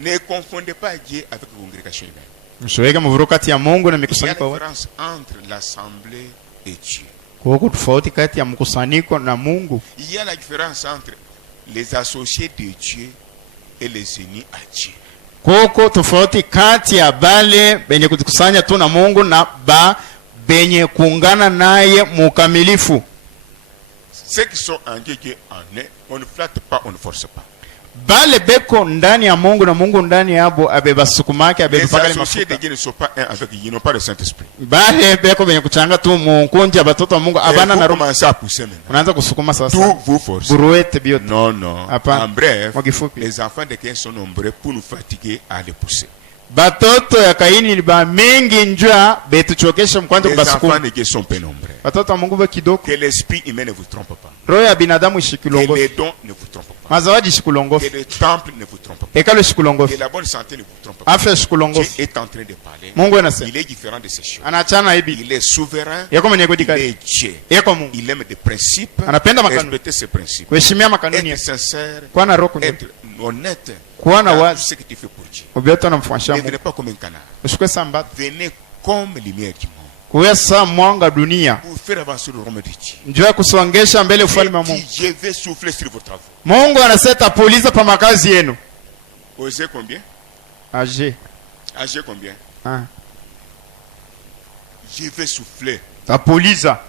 Ne confondez pas Dieu avec la congrégation humaine. Msiweke mvururu kati ya Mungu na Il y a mikusanyiko une wa. différence entre l'assemblée et Dieu. Kuko tofauti kati ya mkusanyiko na Mungu. Il y a la différence entre les associés de Dieu et les unis à Dieu. Kuko tofauti kati ya bale benye kujikusanya tu na Mungu na benye kuungana naye mukamilifu. Ceux qui sont en Dieu, Dieu en est. On ne flatte pas, on ne force pas. Bale beko ndani ya Mungu na Mungu ndani yabo abeba sukumake Les abeba pakali associés de mafuta. Dieu ne sont pas un avec Dieu, ils n'ont pas le Saint-Esprit. Bale beko benye kuchanga tu munkunja batoto wa Mungu Et abana vous na roho. commencez à pousser maintenant. Unaanza kusukuma Tout sasa. vous force. Buruete biote. Non, non. Hapana. En bref, Kwa kifupi. les enfants de Cain sont nombreux pour nous fatiguer à les pousser. Batoto ya Kaini ni ba mengi njua betuchokesha mkwanza Les enfants kubasukuma. de Dieu sont peu nombreux. Batoto wa Mungu ba kidogo. Que l'esprit humain ne vous trompe pas. Roho ya binadamu Que ishikilongo. les dons ne vous trompent pas. mazawadi Que shikulongofu le temple ne vous trompe pas. hekalu Que shikulongofu la bonne santé ne vous trompe pas. afya Dieu shikulongofu est en train de parler. Mungu anasema Il est différent de ces choses. anachana hivi Il est souverain. yako mwenye Il kudikali est Dieu. yako Mungu Il aime des principes. anapenda makanuni Respecter ces principes. kuheshimia makanuni Être sincère. kuwa na roho kunyofu Être honnête. kuwa na Dans tout wazi ce que tu fais pour Dieu. ubyote unamfuashia Ne Mungu venez pas comme un canard. usikwe sambata Venez comme lumière du monde. kuya saa mwanga dunia Pour faire avancer le royaume de Dieu. njoo ya kusongesha mbele ufalme wa Dieu Mungu. dit, je vais souffler sur vos travaux. Mungu anasema tapuliza pa makazi yenu. Osez combien? Age. Agez combien? Ah. Je vais souffler. Tapuliza.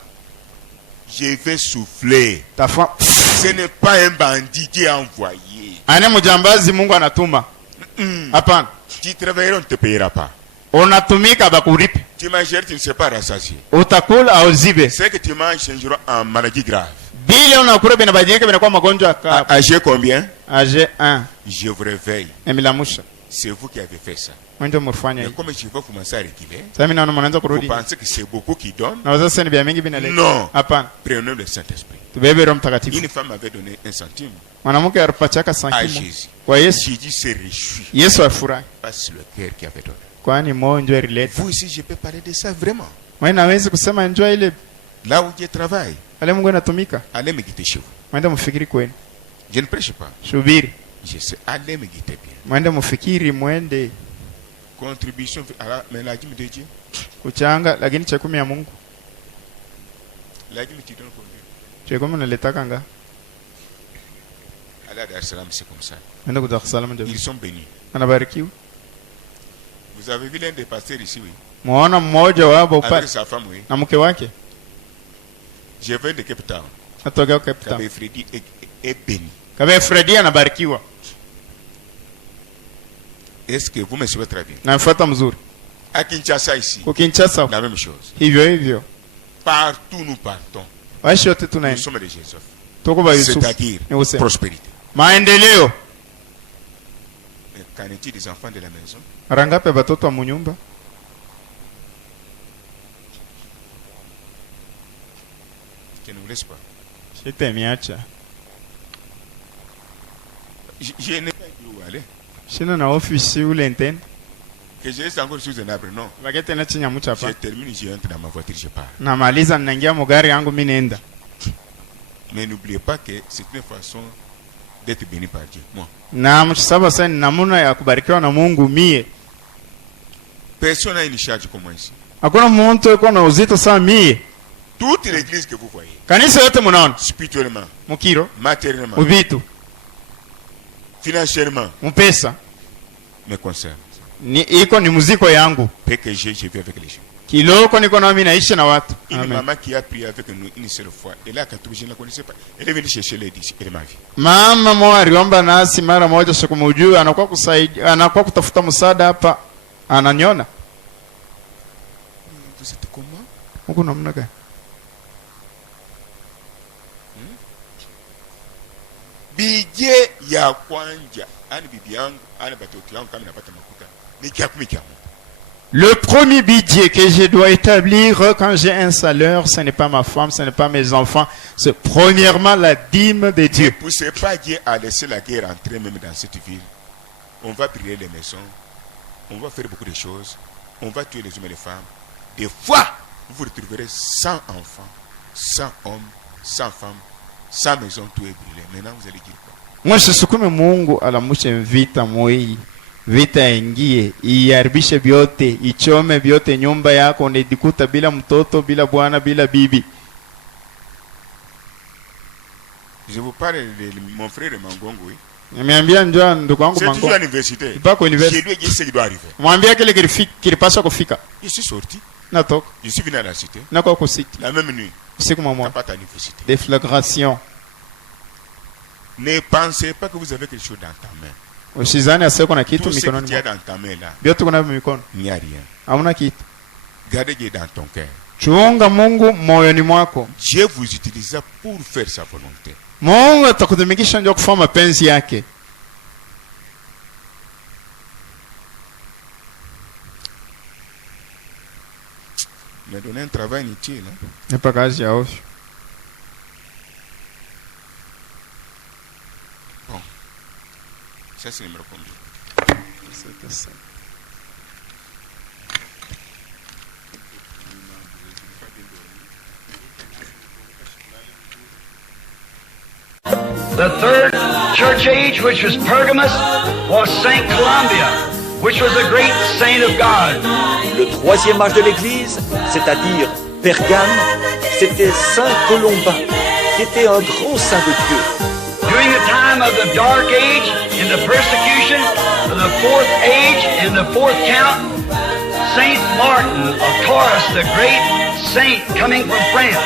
Je vais souffler. Tafa. Ce n'est pas un bandit qui est envoyé. Ane mujambazi Mungu anatuma. Hapana. Tu travailleras, on ne te payera pas. Unatumika bakuripe. Tu mangeras, tu ne seras pas rassasié. Utakula au zibe. Ce que tu manges changera en maladie grave. Bile unakula binabadilika binakuwa magonjwa ka. Agez combien? Age 1. Je vous réveille. Emilamusha. C'est vous qui avez fait ça. Mwende mfanya Mais hivi. comme je vais commencer à reculer, Sasa mimi naona mnaanza vous kurudi. pensez que c'est beaucoup qui donne? Na wazazi sasa ni bia mingi binaleta. Non. Hapana. Prenons le Saint-Esprit. Tubebe Roho Mtakatifu. Une femme avait donné un centime Mwanamke alipachaka à sankimu Jésus. kwa Yesu. Jésus s'est réjoui. Yesu afurahi. Parce le cœur qui avait donné. Kwani moyo ndio ilileta. Vous aussi, je peux parler de ça vraiment. Mimi naweza kusema njoo ile Là où Dieu travaille, pale Mungu anatumika. allez me guider chez vous. Mwende mfikiri kwenu. Je ne prêche pas. Subiri. Je sais, allez me guider bien. Mwende mfikiri mwende Contribution à la, mais la dîme de Dieu. kuchanga lakini cha 10 ya Mungu. La dîme tu donnes combien? Cha 10 naletaka nga. À la Dar es Salaam, c'est comme ça. Mwende kwa Dar es Salaam ndio. Ils sont bénis. Anabarikiwa. Vous avez vu l'un des pasteurs ici, oui. Muona mmoja wapo Avec pale sa femme, oui. na mke wake. Je viens de Cape Town. Atoka Cape Town. Kabé Freddy est béni. Kabe Freddy anabarikiwa. Est-ce que vous me suivez très bien? Na mfuata mzuri. À Kinshasa ici, Kwa Kinshasa la même chose. hivyo hivyo. Partout nous partons. Waishi wote Nous tunaenda. sommes des Jésus. Tuko ba Yusuf. C'est-à-dire Ni usema. prospérité. Maendeleo. Mais qu'en est-il des enfants de la maison? Rangape batoto wa munyumba. Je ne vous laisse pas. Shitemiacha. Je n'ai pas dit où aller. Shina na ofisi ule ntene. Que je reste encore sous un arbre, non. Bagete na chinya mucha Je hapa. termine, je entre dans ma voiture, je pars. Namaliza ninaingia mugari yangu mimi nenda. Mais n'oubliez pas que c'est une façon d'être béni par Dieu. Moi, Na msaba sasa ni namuna ya kubarikiwa na Mungu mie. personne n'a une charge comme moi ici. Hakuna mtu yuko na uzito sana mie. Toute l'église que vous voyez, Kanisa yote munaona. spirituellement, Mukiro, matériellement, ubitu, financièrement, mpesa. me concerne. Ni iko ni muziko yangu. Peu que je vis avec les gens. Kiloko niko na mimi naishi na watu. Une Amen. maman qui a prié avec nous une seule fois, elle a 14, je ne la connaissais pas. Elle est venue chercher l'aide ici, elle m'a vu. Mama moja aliomba nasi mara moja sikumjua, anakuwa kusaidia, anakuwa kutafuta msaada hapa. Ananiona. Vous êtes comment? Mungu namna gani? Bije ya kwanja, ani bibi yangu, ani batoto yangu kama napata makuta. Ni kia kumi kia Mungu. Le premier budget que je dois établir quand j'ai un salaire, ce n'est pas ma femme, ce n'est pas mes enfants, c'est premièrement la dîme de Ne Dieu. poussez pas Dieu à laisser la guerre entrer même dans cette ville. On va brûler les maisons. On va faire beaucoup de choses. On va tuer les hommes et les femmes. Des fois, vous vous retrouverez sans enfants, sans hommes, sans femmes, sans maison, tout est brûlé. Maintenant, vous allez dire quoi? Mwashisukume Mungu alamushe vita mwei. Vita ingie, iharibishe vyote, ichome vyote nyumba yako, unajikuta bila mtoto, bila bwana, bila bibi. Je vous parle de mon frère Mangongo. Oui. Nimeambia njoo ndugu wangu C'est toujours Mango. à l'université. Pas kwa Je university. lui ai dit ce qui doit arriver. Mwambia kile kilipaswa kufika. Je suis sorti. Natoka. Je suis venu à la cité. Na kwa kusiki. La même nuit. Siku T'as mmoja. pas à l'université. Deflagration. Ne pensez pas que vous avez quelque chose dans ta main. Usizani aseko na kitu Tout ce que mikononi tu as mwako. dans ta main là, Vyote kuna mikono. il n'y a rien. Hamna kitu. Gardez Dieu dans ton cœur. Chunga Mungu moyoni mwako. Dieu vous utilisera pour faire sa volonté. Mungu atakutumikisha ndio kufanya mapenzi yake. Me donner un travail inutile. Hein? Nipa kazi ya ovyo. Bon. Ça, c'est numéro combien? The third church age, which was Pergamus, was Saint Columbia, which was a great saint of God. Le troisième âge de l'Église, c'est-à-dire Pergame, c'était Saint Colomba, qui était un grand saint de Dieu. During the time of the Dark Age, in the persecution of the fourth age, in the fourth count, Saint Martin of Tours, the great saint coming from France,